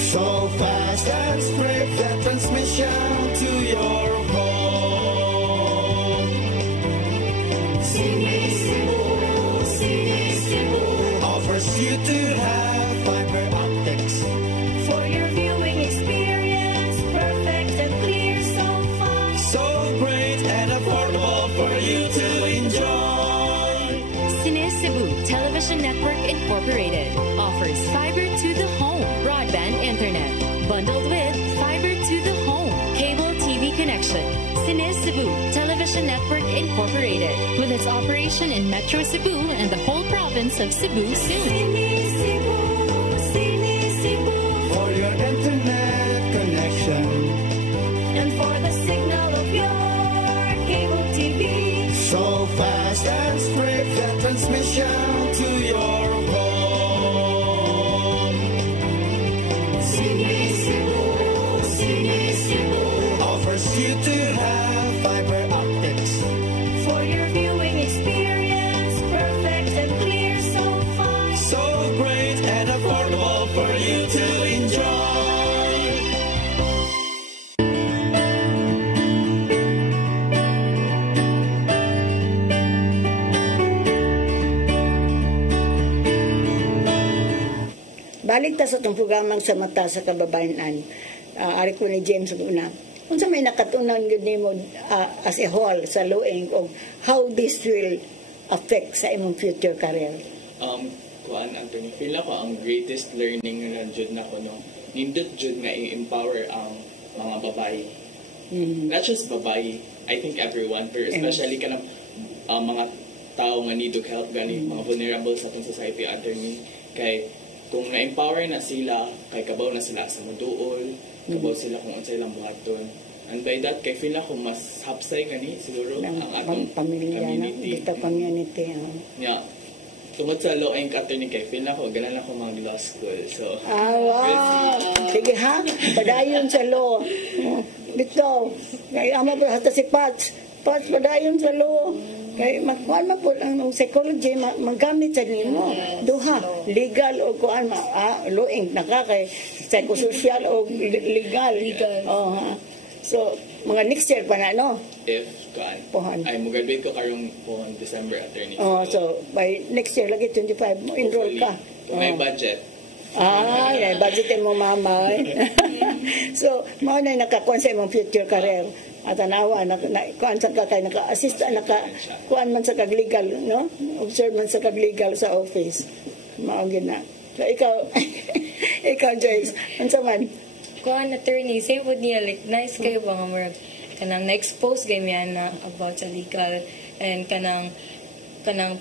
So fast and spread the transmission Incorporated offers fiber to the home broadband internet bundled with fiber to the home cable TV connection. Cine Cebu Television Network Incorporated with its operation in Metro Cebu and the whole province of Cebu soon. For your internet connection and for the signal of your cable TV. so fast and straight the transmission to your home. Cine Cebu offers you to have fiber optics for your viewing experience, perfect and clear, so fine, so great and affordable for you to enjoy. Balik ta sa itong programang sa mata sa kababayanan. Ari ko ni James una. Kung sa may nakatunan yun ni mo as a whole sa luing of how this will affect sa imong future career. Kuan Anthony, feel ako ang greatest learning na jud na ko no. Nindot jud nga i-empower ang mga babae. Not just babae, I think everyone, pero especially kanang mga tao nga need help gani, mga vulnerable sa atong society, Anthony. Kay kung na-empower na sila, kay kabaw na sila sa muduol, kabaw sila kung unsay lang buhaton. And by that, kay feel ako mas hapsay gani siguro ang atong community. Dito community. Yeah. Tungod sa law and attorney kay feel ako, ganan ako mag-law school. So, wow! Sige ha, padayon sa law. Dito, kay ama pa hata si Pats, padayon sa law. Kay magkuhan man po ang psychology magamit sa nimo. Duha, legal o kuan law-ing nakakay psychosocial o legal. Oh, so mga next year pa na no. If kuan ay mo-graduate ko karong pohon December attorney. So by next year lagi 25 mo enroll ka. May budget. May budget mo mama. So mao na nakakuan sa imong future career. At anawa kuan sa kay naka-assist kuan man sa kag legal no, observe man sa kag legal sa office. Mao gyud na. So ikaw Joyce, unsa man kuan attorney same with niya like nice kayo ba nga murag kanang na-expose game yan na about sa legal and kanang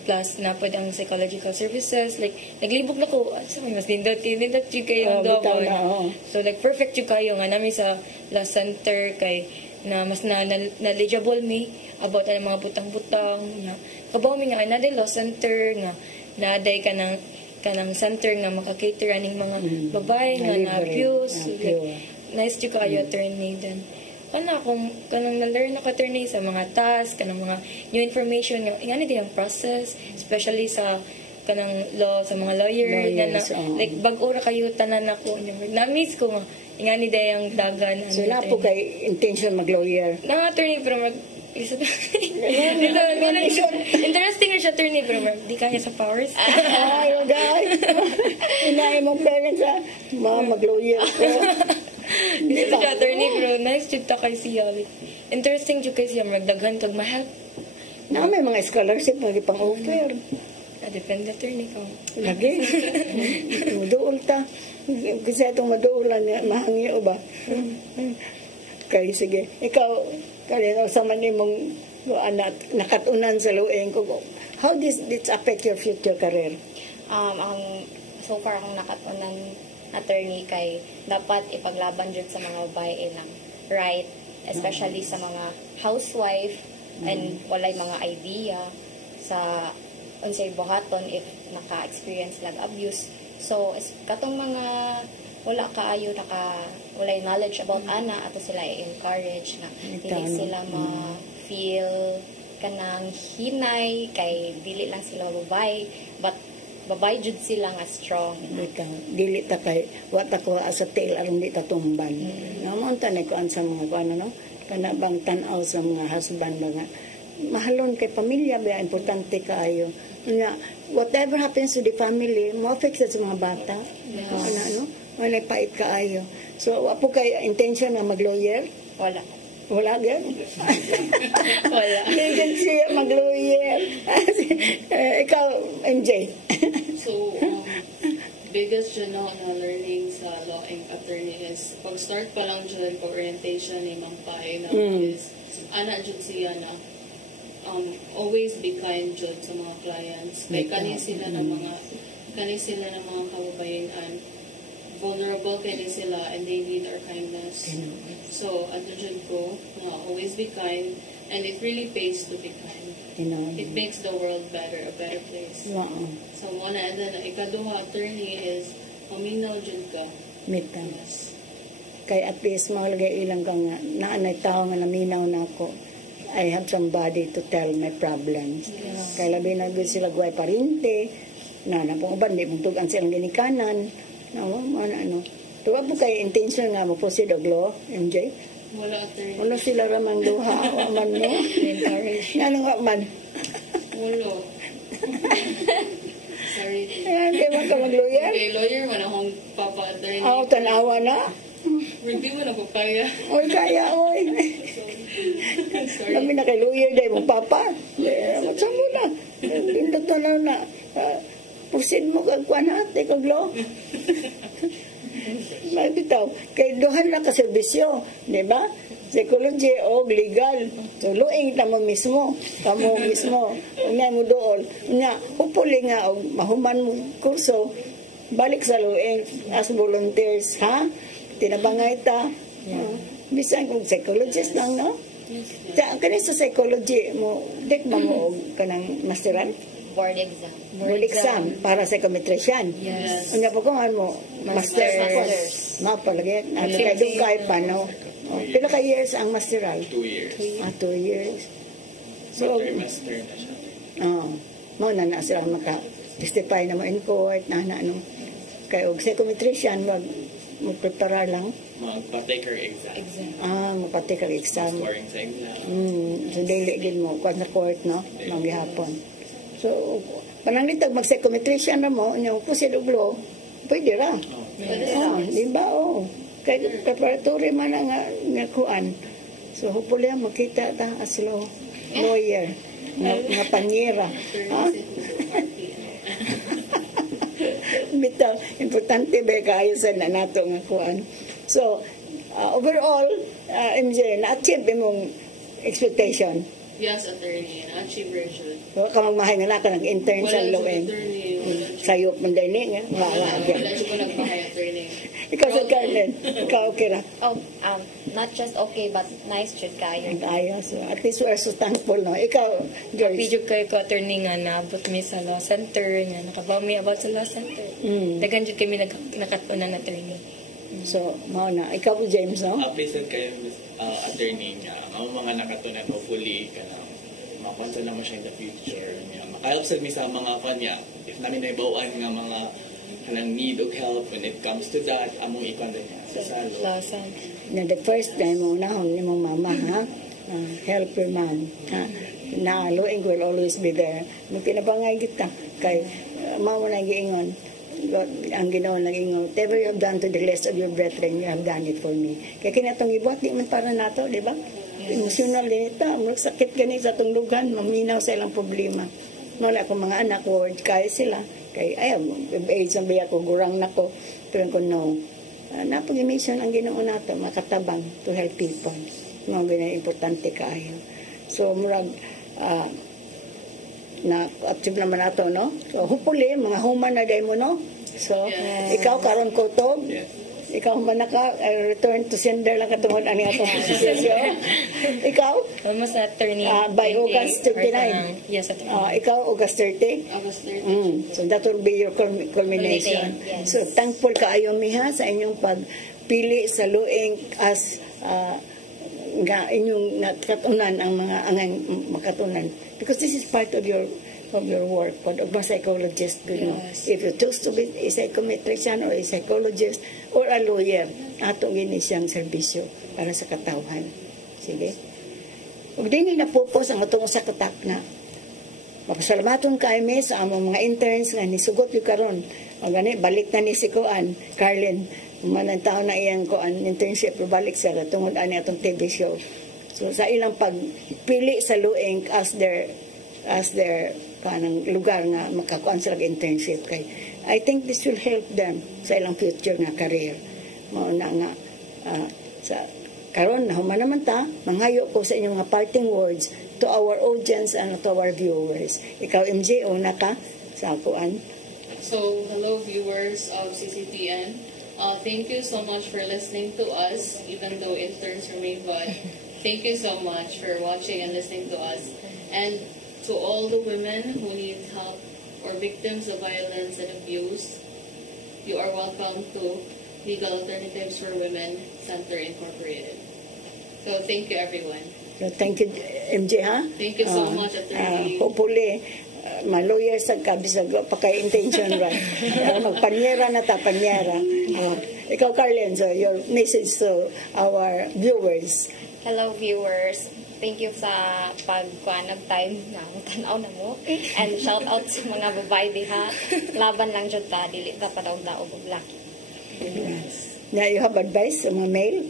plus na pwede ang psychological services like naglibog na ko sa mas nindot yung kayo ang doon. So like perfect yung kayo nga namin sa law center kay na mas knowledgeable me about ang mga butang-butang nga kabaw mi nga na law center nga naday kanang center nga maka-cater aning mga babae nga na-abuse. Like, nice to kayo attorney then kanang na-learn na attorney sa mga tasks kanang mga new information nga ingani di ang process especially sa kanang law sa mga lawyer na like bag-o ra kayo tanan ako na-miss ko nga ingani di ang dagan so na po kay intention mag-lawyer na attorney pero interesting na siya attorney pero di kaya sa powers ay guys inay mong parents mag-lawyer Hindi siya attorney pero nice to kay siya. Interesting to kay siya magdaghan kag ma-help. Na may mga scholarship nga gipang-offer. Depende attorney ko. Lagi. Maduol ta. Kasi itong maduulan mahangyo ba? Kay sige. Ikaw kanino sa man nimong nakatunan sa lueng ko. How this affect your future career? So far akong nakatunan attorney kay dapat ipaglaban dyan sa mga babae ng right, especially sa mga housewife and walay mga idea sa unsay buhaton if naka-experience lag abuse. So katong mga wala kaayo walay knowledge about ana ato sila i-encourage na dili sila ma-feel kanang hinay kay dili lang sila babae but babay jud sila nga strong. Dili ta kay wata ko sa tail aron di ta tumban. Namon ta ni kuan sa mga kuan no. Kana bang tan-aw sa mga husband nga. Mahalon kay pamilya ba importante kaayo. Nya whatever happens to the family, mo affect sa mga bata. Ano? Wala pait kaayo. So apo kay intention nga mag-lawyer? Wala gan? Wala. Hindi siya mag-lawyer. Ikaw, MJ. So, start pa lang dyan ko orientation ni Mang Pai na is ana jud siya na always be kind jud sa mga clients. Kay kani sila ng mga kababayan vulnerable kani sila and they need our kindness. So ato jud ko na always be kind and it really pays to be kind. It makes the world better, a better place. So one and then ikaduha attorney is paminaw jud ka. Yes. Kay at least mahalagay ilang ka nga naanay tao nga naminaw na ako. I have somebody to tell my problems. Kay labi na good sila guway parinte, na napong uban, di mong tugan silang ginikanan. Ano. Tuwa po kay intention nga mo po si Doglo, MJ? Wala attorney. Wala sila ramang duha, waman mo. Ano nga man? Wala. Sorry. Ayan, di ba ka mag-lawyer? Okay, lawyer man akong papa attorney. Tanawa na. Hindi mo na po kaya. Oy, kaya, oy. Kami na kay lawyer dahil mong papa. Saan mo na? Pindot na lang na. Pusin mo kagkuan ate, kaglo. Mabitaw. Kay duhan na kaservisyo. Di ba? Psychology o legal. So, luing tamo mismo. Tamo mismo. Unya mo doon. Unya, hupuli nga, mahuman mo kurso, balik sa luing as volunteers, ha? Tinabangay ta. Bisan kung psychologist lang, no? Kani sa psychology mo, dik mo mo kanang masteran? Board exam. Board exam para sa psychometrician. Yes. Unya po kung ano, masters. Mapalagay. At kay dugay pa, no? Pila ka years ang masteral? 2 years. 2 years. So, master na siya. Mo na sila maka-testify na mo in court, na ano. Kaya og psychometrician, magprepara lang. Magpa-take exam. Magpa-take exam. Scoring sa exam. So, daily din mo, kung sa court, no? Maghihapon. So, pananglitag mag-psychometrician na mo, yung pusid og law, pwede ra. Di ba? Kaya preparatory man nga kuan. So, hopefully, makita ta as lawyer. Nga panyera. Bitaw, importante ba kayo sa nato nga kuan. So, overall, MJ, na-achieve mong expectation? Yes, attorney. Na-achieve version. Huwag ka magmahay nga na ka nag-intern sa lawin. Sayop mo din nga. Wala siya ko nagmahay, attorney. Ikaw sa Carlin, ikaw okay ra? Not just okay, but nice jud kayo. Ayos. So, at least we are so thankful, no? Ikaw, Joyce. Video kayo ko, attorney nga naabot mi sa law center, nga nakabaw mi about sa law center. Dagan jud kami nakatunan na attorney. So, mao na. Ikaw po, James, no? Pleasant kayo, attorney nga. Ang mga nakatunan, hopefully, makonsa naman siya in the future. Makahelp sa mi sa mga kanya. If namin naibawaan nga mga kanang need of help when it comes to that, among ikon din niya sa salo. Na the first time mo unahon ni mong mama, ha? Help your mom, ha? Na luing will always be there. Magpinabangay kita. Kay, mama na giingon. Ang ginawa nag-ingon, whatever you have done to the less of your brethren, you have done it for me. Kaya kinatong ibuhat, di man para nato, di ba? Emotional din ito. Sakit ganit sa tunglugan, maminaw sa ilang problema. Wala akong mga anak, word kaya sila. Kaya, ayaw, age ang biya ko, gurang na ko. Pero ko, no. Napag-emission ang ginawa nato, makatabang to help people. Mga ganyan, importante kaayo. So, murag, na-achieve naman nato, no? So, hopefully, mga human na day mo, no? So, ikaw, karon ko to. Ikaw man naka return to sender lang katungod ani atong posisyon. Ikaw? Almost attorney. By August 39. Yes, attorney. Ikaw August 30? August 30. So that will be your culmination. Yes. So thankful kaayo miha sa inyong pagpili sa luing as nga inyong nakatunan ang mga angang makatunan. Because this is part of your work, but of a psychologist, you know. If you choose to be a psychometrician or a psychologist or a lawyer, atong gini siyang serbisyo para sa katawhan. Sige. Ug dinhi na pupos ang atong sa katak na. Mapasalamaton kay mi sa among mga interns nga nisugot yung karon. O gani balik na ni si Kuan, Carlin, manang taon na iyang Kuan internship balik sa tungod ani atong TV show. So sa ilang pagpili sa luing as their kanang lugar nga makakuan sila internship kay I think this will help them sa ilang future nga career. Mao na nga sa karon nahuman naman ta, manghayo ko sa inyong mga parting words to our audience and to our viewers. Ikaw, MJ, una ka sa akuan. So, hello viewers of CCTN. Thank you so much for listening to us, even though interns remain, but thank you so much for watching and listening to us. And to all the women who need help or victims of violence and abuse, you are welcome to Legal Alternatives for Women Center Incorporated. So, thank you everyone. So, thank you, MJ, ha? Thank you so much, Attorney. Hopefully, ma-lawyer sa kabisag pagka-intention ra. Magpanyera na ta, panyera. Ikaw, Carlen, so your message to our viewers. Hello viewers. Thank you sa pagkuha ng time na tanaw na mo. And shout out sa mga babae diha. Laban lang jud ta, dili ta pa daw daog og laki. Now, you have advice sa mga male?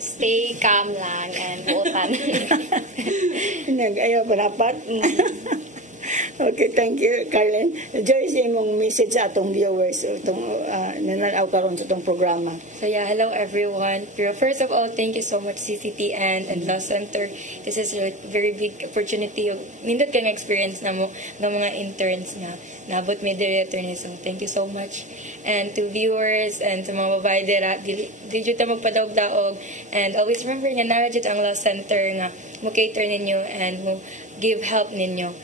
Stay calm lang and buotan. Ayaw parapat? Okay, thank you, Carlen. Joyce, imong message sa atong viewers itong nananaw karon sa itong programa. So yeah, hello everyone. First of all, thank you so much CCTN and Law Center. This is a very big opportunity. Nindot ka nga experience na mo ng mga interns nga nabot may diri attorney. So thank you so much. And to viewers and sa mga babae dira, di jud ta magpadaog-daog. And always remember nga nara jud ang Law Center nga mo cater ninyo and mo give help ninyo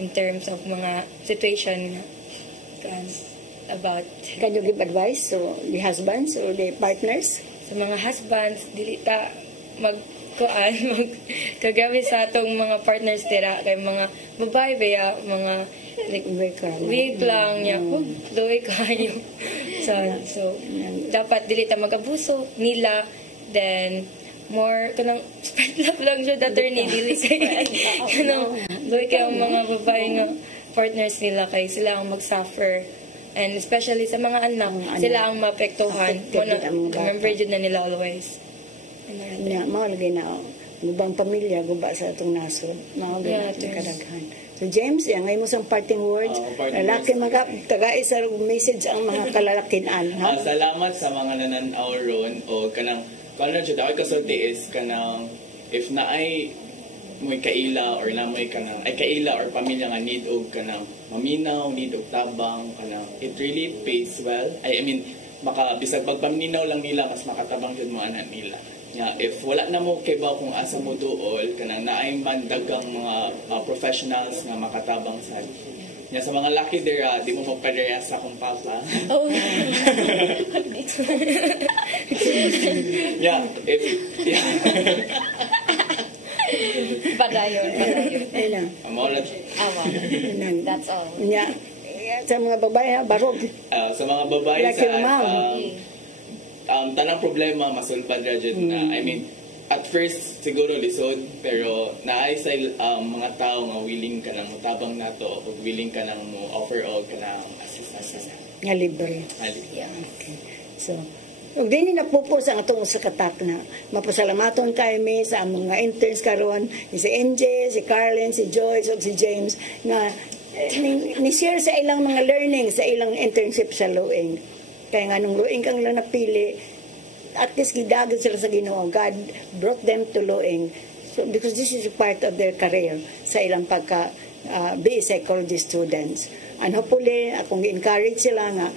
in terms of mga situation about. Can you give advice to the husbands or the partners? Sa mga husbands, dili ta magkagabi sa atong mga partners dira kay mga babae baya mga like weak lang niya loy kayo so dapat dili ta magabuso nila, then more kanang spread love lang jud attorney dili kay kanang loy kay ang mga babae nga partners nila kay sila ang mag-suffer, and especially sa mga anak sila ang maapektuhan. Remember jud na nila always. Nya lagi na gubang pamilya guba sa atong nasod. Mao gyud kadaghan. So James, ngay mo sang parting words. Lalaki taga isa message ang mga kalalakinan, ha? Salamat sa mga nananaw ron o kanang jud ako kasulti is kanang if na ay may kaila or na may kanang ay kaila or pamilya nga need og kanang maminaw, need og tabang kanang it really pays well. I mean bisag pagpaminaw lang nila mas makatabang jud mo anak nila. If wala na mo kay ba kung asa mo duol kanang naay man dagang mga professionals nga makatabang sa sa mga laki dira di mo magpadaya sa akong papa. Padayon. That's all. Sa mga babae, barog. Sa mga babae tanang problema masulpad ra jud na I mean at first siguro lisod pero naay sa mga tao nga willing ka nang mutabang nato o willing ka nang mo offer og kanang assistance nga libre. Okay. So ug dinhi na pupos ang atong sa katak na mapasalamaton kay mi sa mga interns karon si NJ, si Carlen, si Joyce ug si James nga ni-share sa ilang mga learning sa ilang internship sa Luing. Kaya nga nung Luing kang lang napili, at least gidagan sila sa Ginoo. God brought them to Luing. So, because this is a part of their career sa ilang be psychology students. And hopefully, akong encourage sila nga,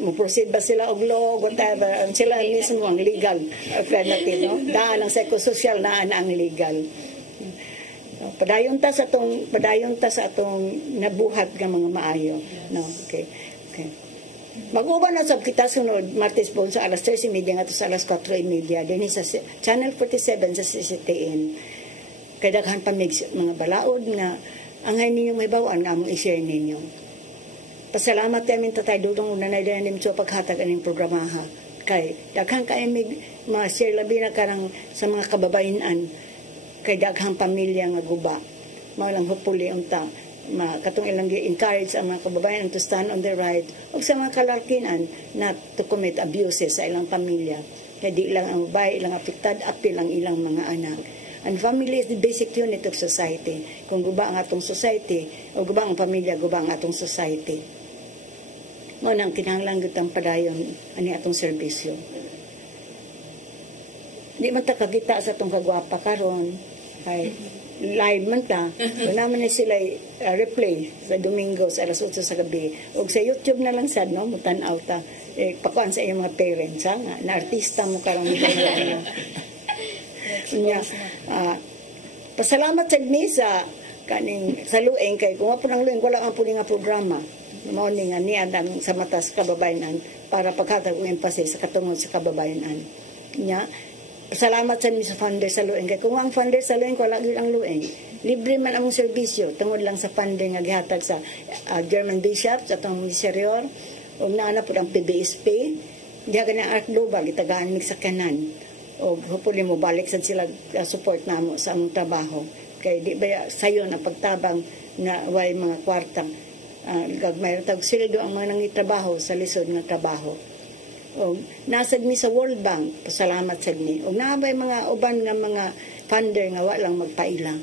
mo-proceed ba sila og law, whatever, sila mismo ang legal alternative, no? Daan ang psychosocial na ang legal. Padayon ta sa atong nabuhat nga mga maayo, no? Okay. Mag-uban na sab kita sunod Martes po sa alas 3:30 nga to sa alas 4:30 dinhi sa Channel 47 sa CCTN. Kay daghan pa mga balaod nga angay ninyo may bawaan nga among i-share ninyo. Pasalamat kami tatay dudong unanay din sa paghatag aning programa ha. Kay daghan kay ma-share labi na karang sa mga kababayenan kay daghang pamilya nga guba. Mao lang hopefully unta katong ilang encourage ang mga kababayan to stand on their right o sa mga kalalakinan not to commit abuses sa ilang pamilya. Kaya di lang ang babae ilang apektad at pilang ilang mga anak. And family is the basic unit of society. Kung guba ang atong society o guba ang pamilya, guba ang atong society. Mo nang kinahanglan gutang padayon ani atong serbisyo. Di man ta kagita sa tong kagwapa karon. Kay live man ta. Kung naman na sila replay sa Domingo sa alas 8 sa gabi. O sa YouTube na lang sad, no? Mutan-aw ta. Pakuan sa iyong mga parents, ha? Na artista mo karang pasalamat sa ni sa kaning sa lueng kay kung po ng lueng wala ang puli nga programa morning nga ni andam sa matas kababayanan para paghatag og emphasis sa katungod sa kababayanan nya salamat sa ni sa funder sa lueng kay kung ang funder sa lueng wala gyud ang lueng libre man ang serbisyo tungod lang sa funding nga gihatag sa German bishops atong miseryor ug naana pud ang PBSP diha gani ang Ark Global itagaan mig sa kanan o hopefully mo balik sa sila support namo sa among trabaho kay di ba sayo na pagtabang na way mga kwartang gagmay tag sila do ang mga nangitrabaho sa lisod nga trabaho o nasad mi sa World Bank pasalamat sad ni og naabay mga uban nga mga funder nga wa lang magpaila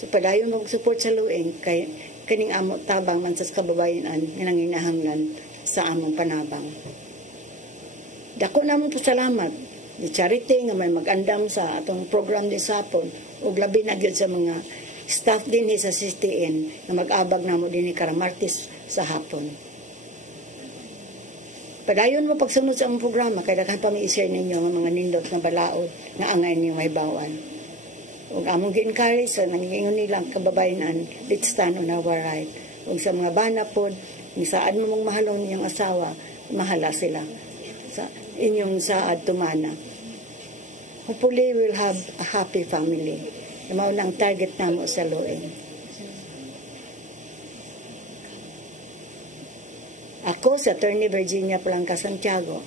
so padayon mo support sa lueng kay kining amo tabang man sa kababayan-an nga nanginahanglan sa among panabang dako namo pasalamat di charity nga may mag-andam sa atong program din sapon ug labi na gyud sa mga staff din sa CTN nga mag-abag namo dinhi karong Martes sa hapon. Padayon mo pagsunod sa among programa kay daghan pa mi-share ninyo ang mga nindot nga balaod nga angay niyo mahibawan. Ug among gi-encourage sa nangingon nilang kababayan-an let's stand on our right. Ug sa mga bana pod ni saad mo mong mahalong niyang asawa mahala sila sa inyong saad tumana. Hopefully, we'll have a happy family. Mao nang target namo sa lueng. Ako sa Attorney Virginia Blanca Santiago.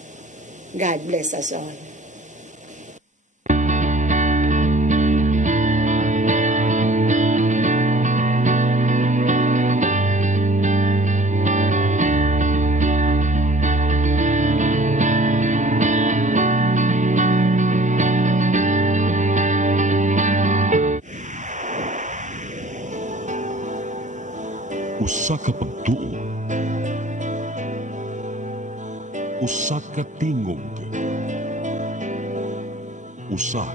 God bless us all. Usa ka pagtuo, usa ka tingog, usa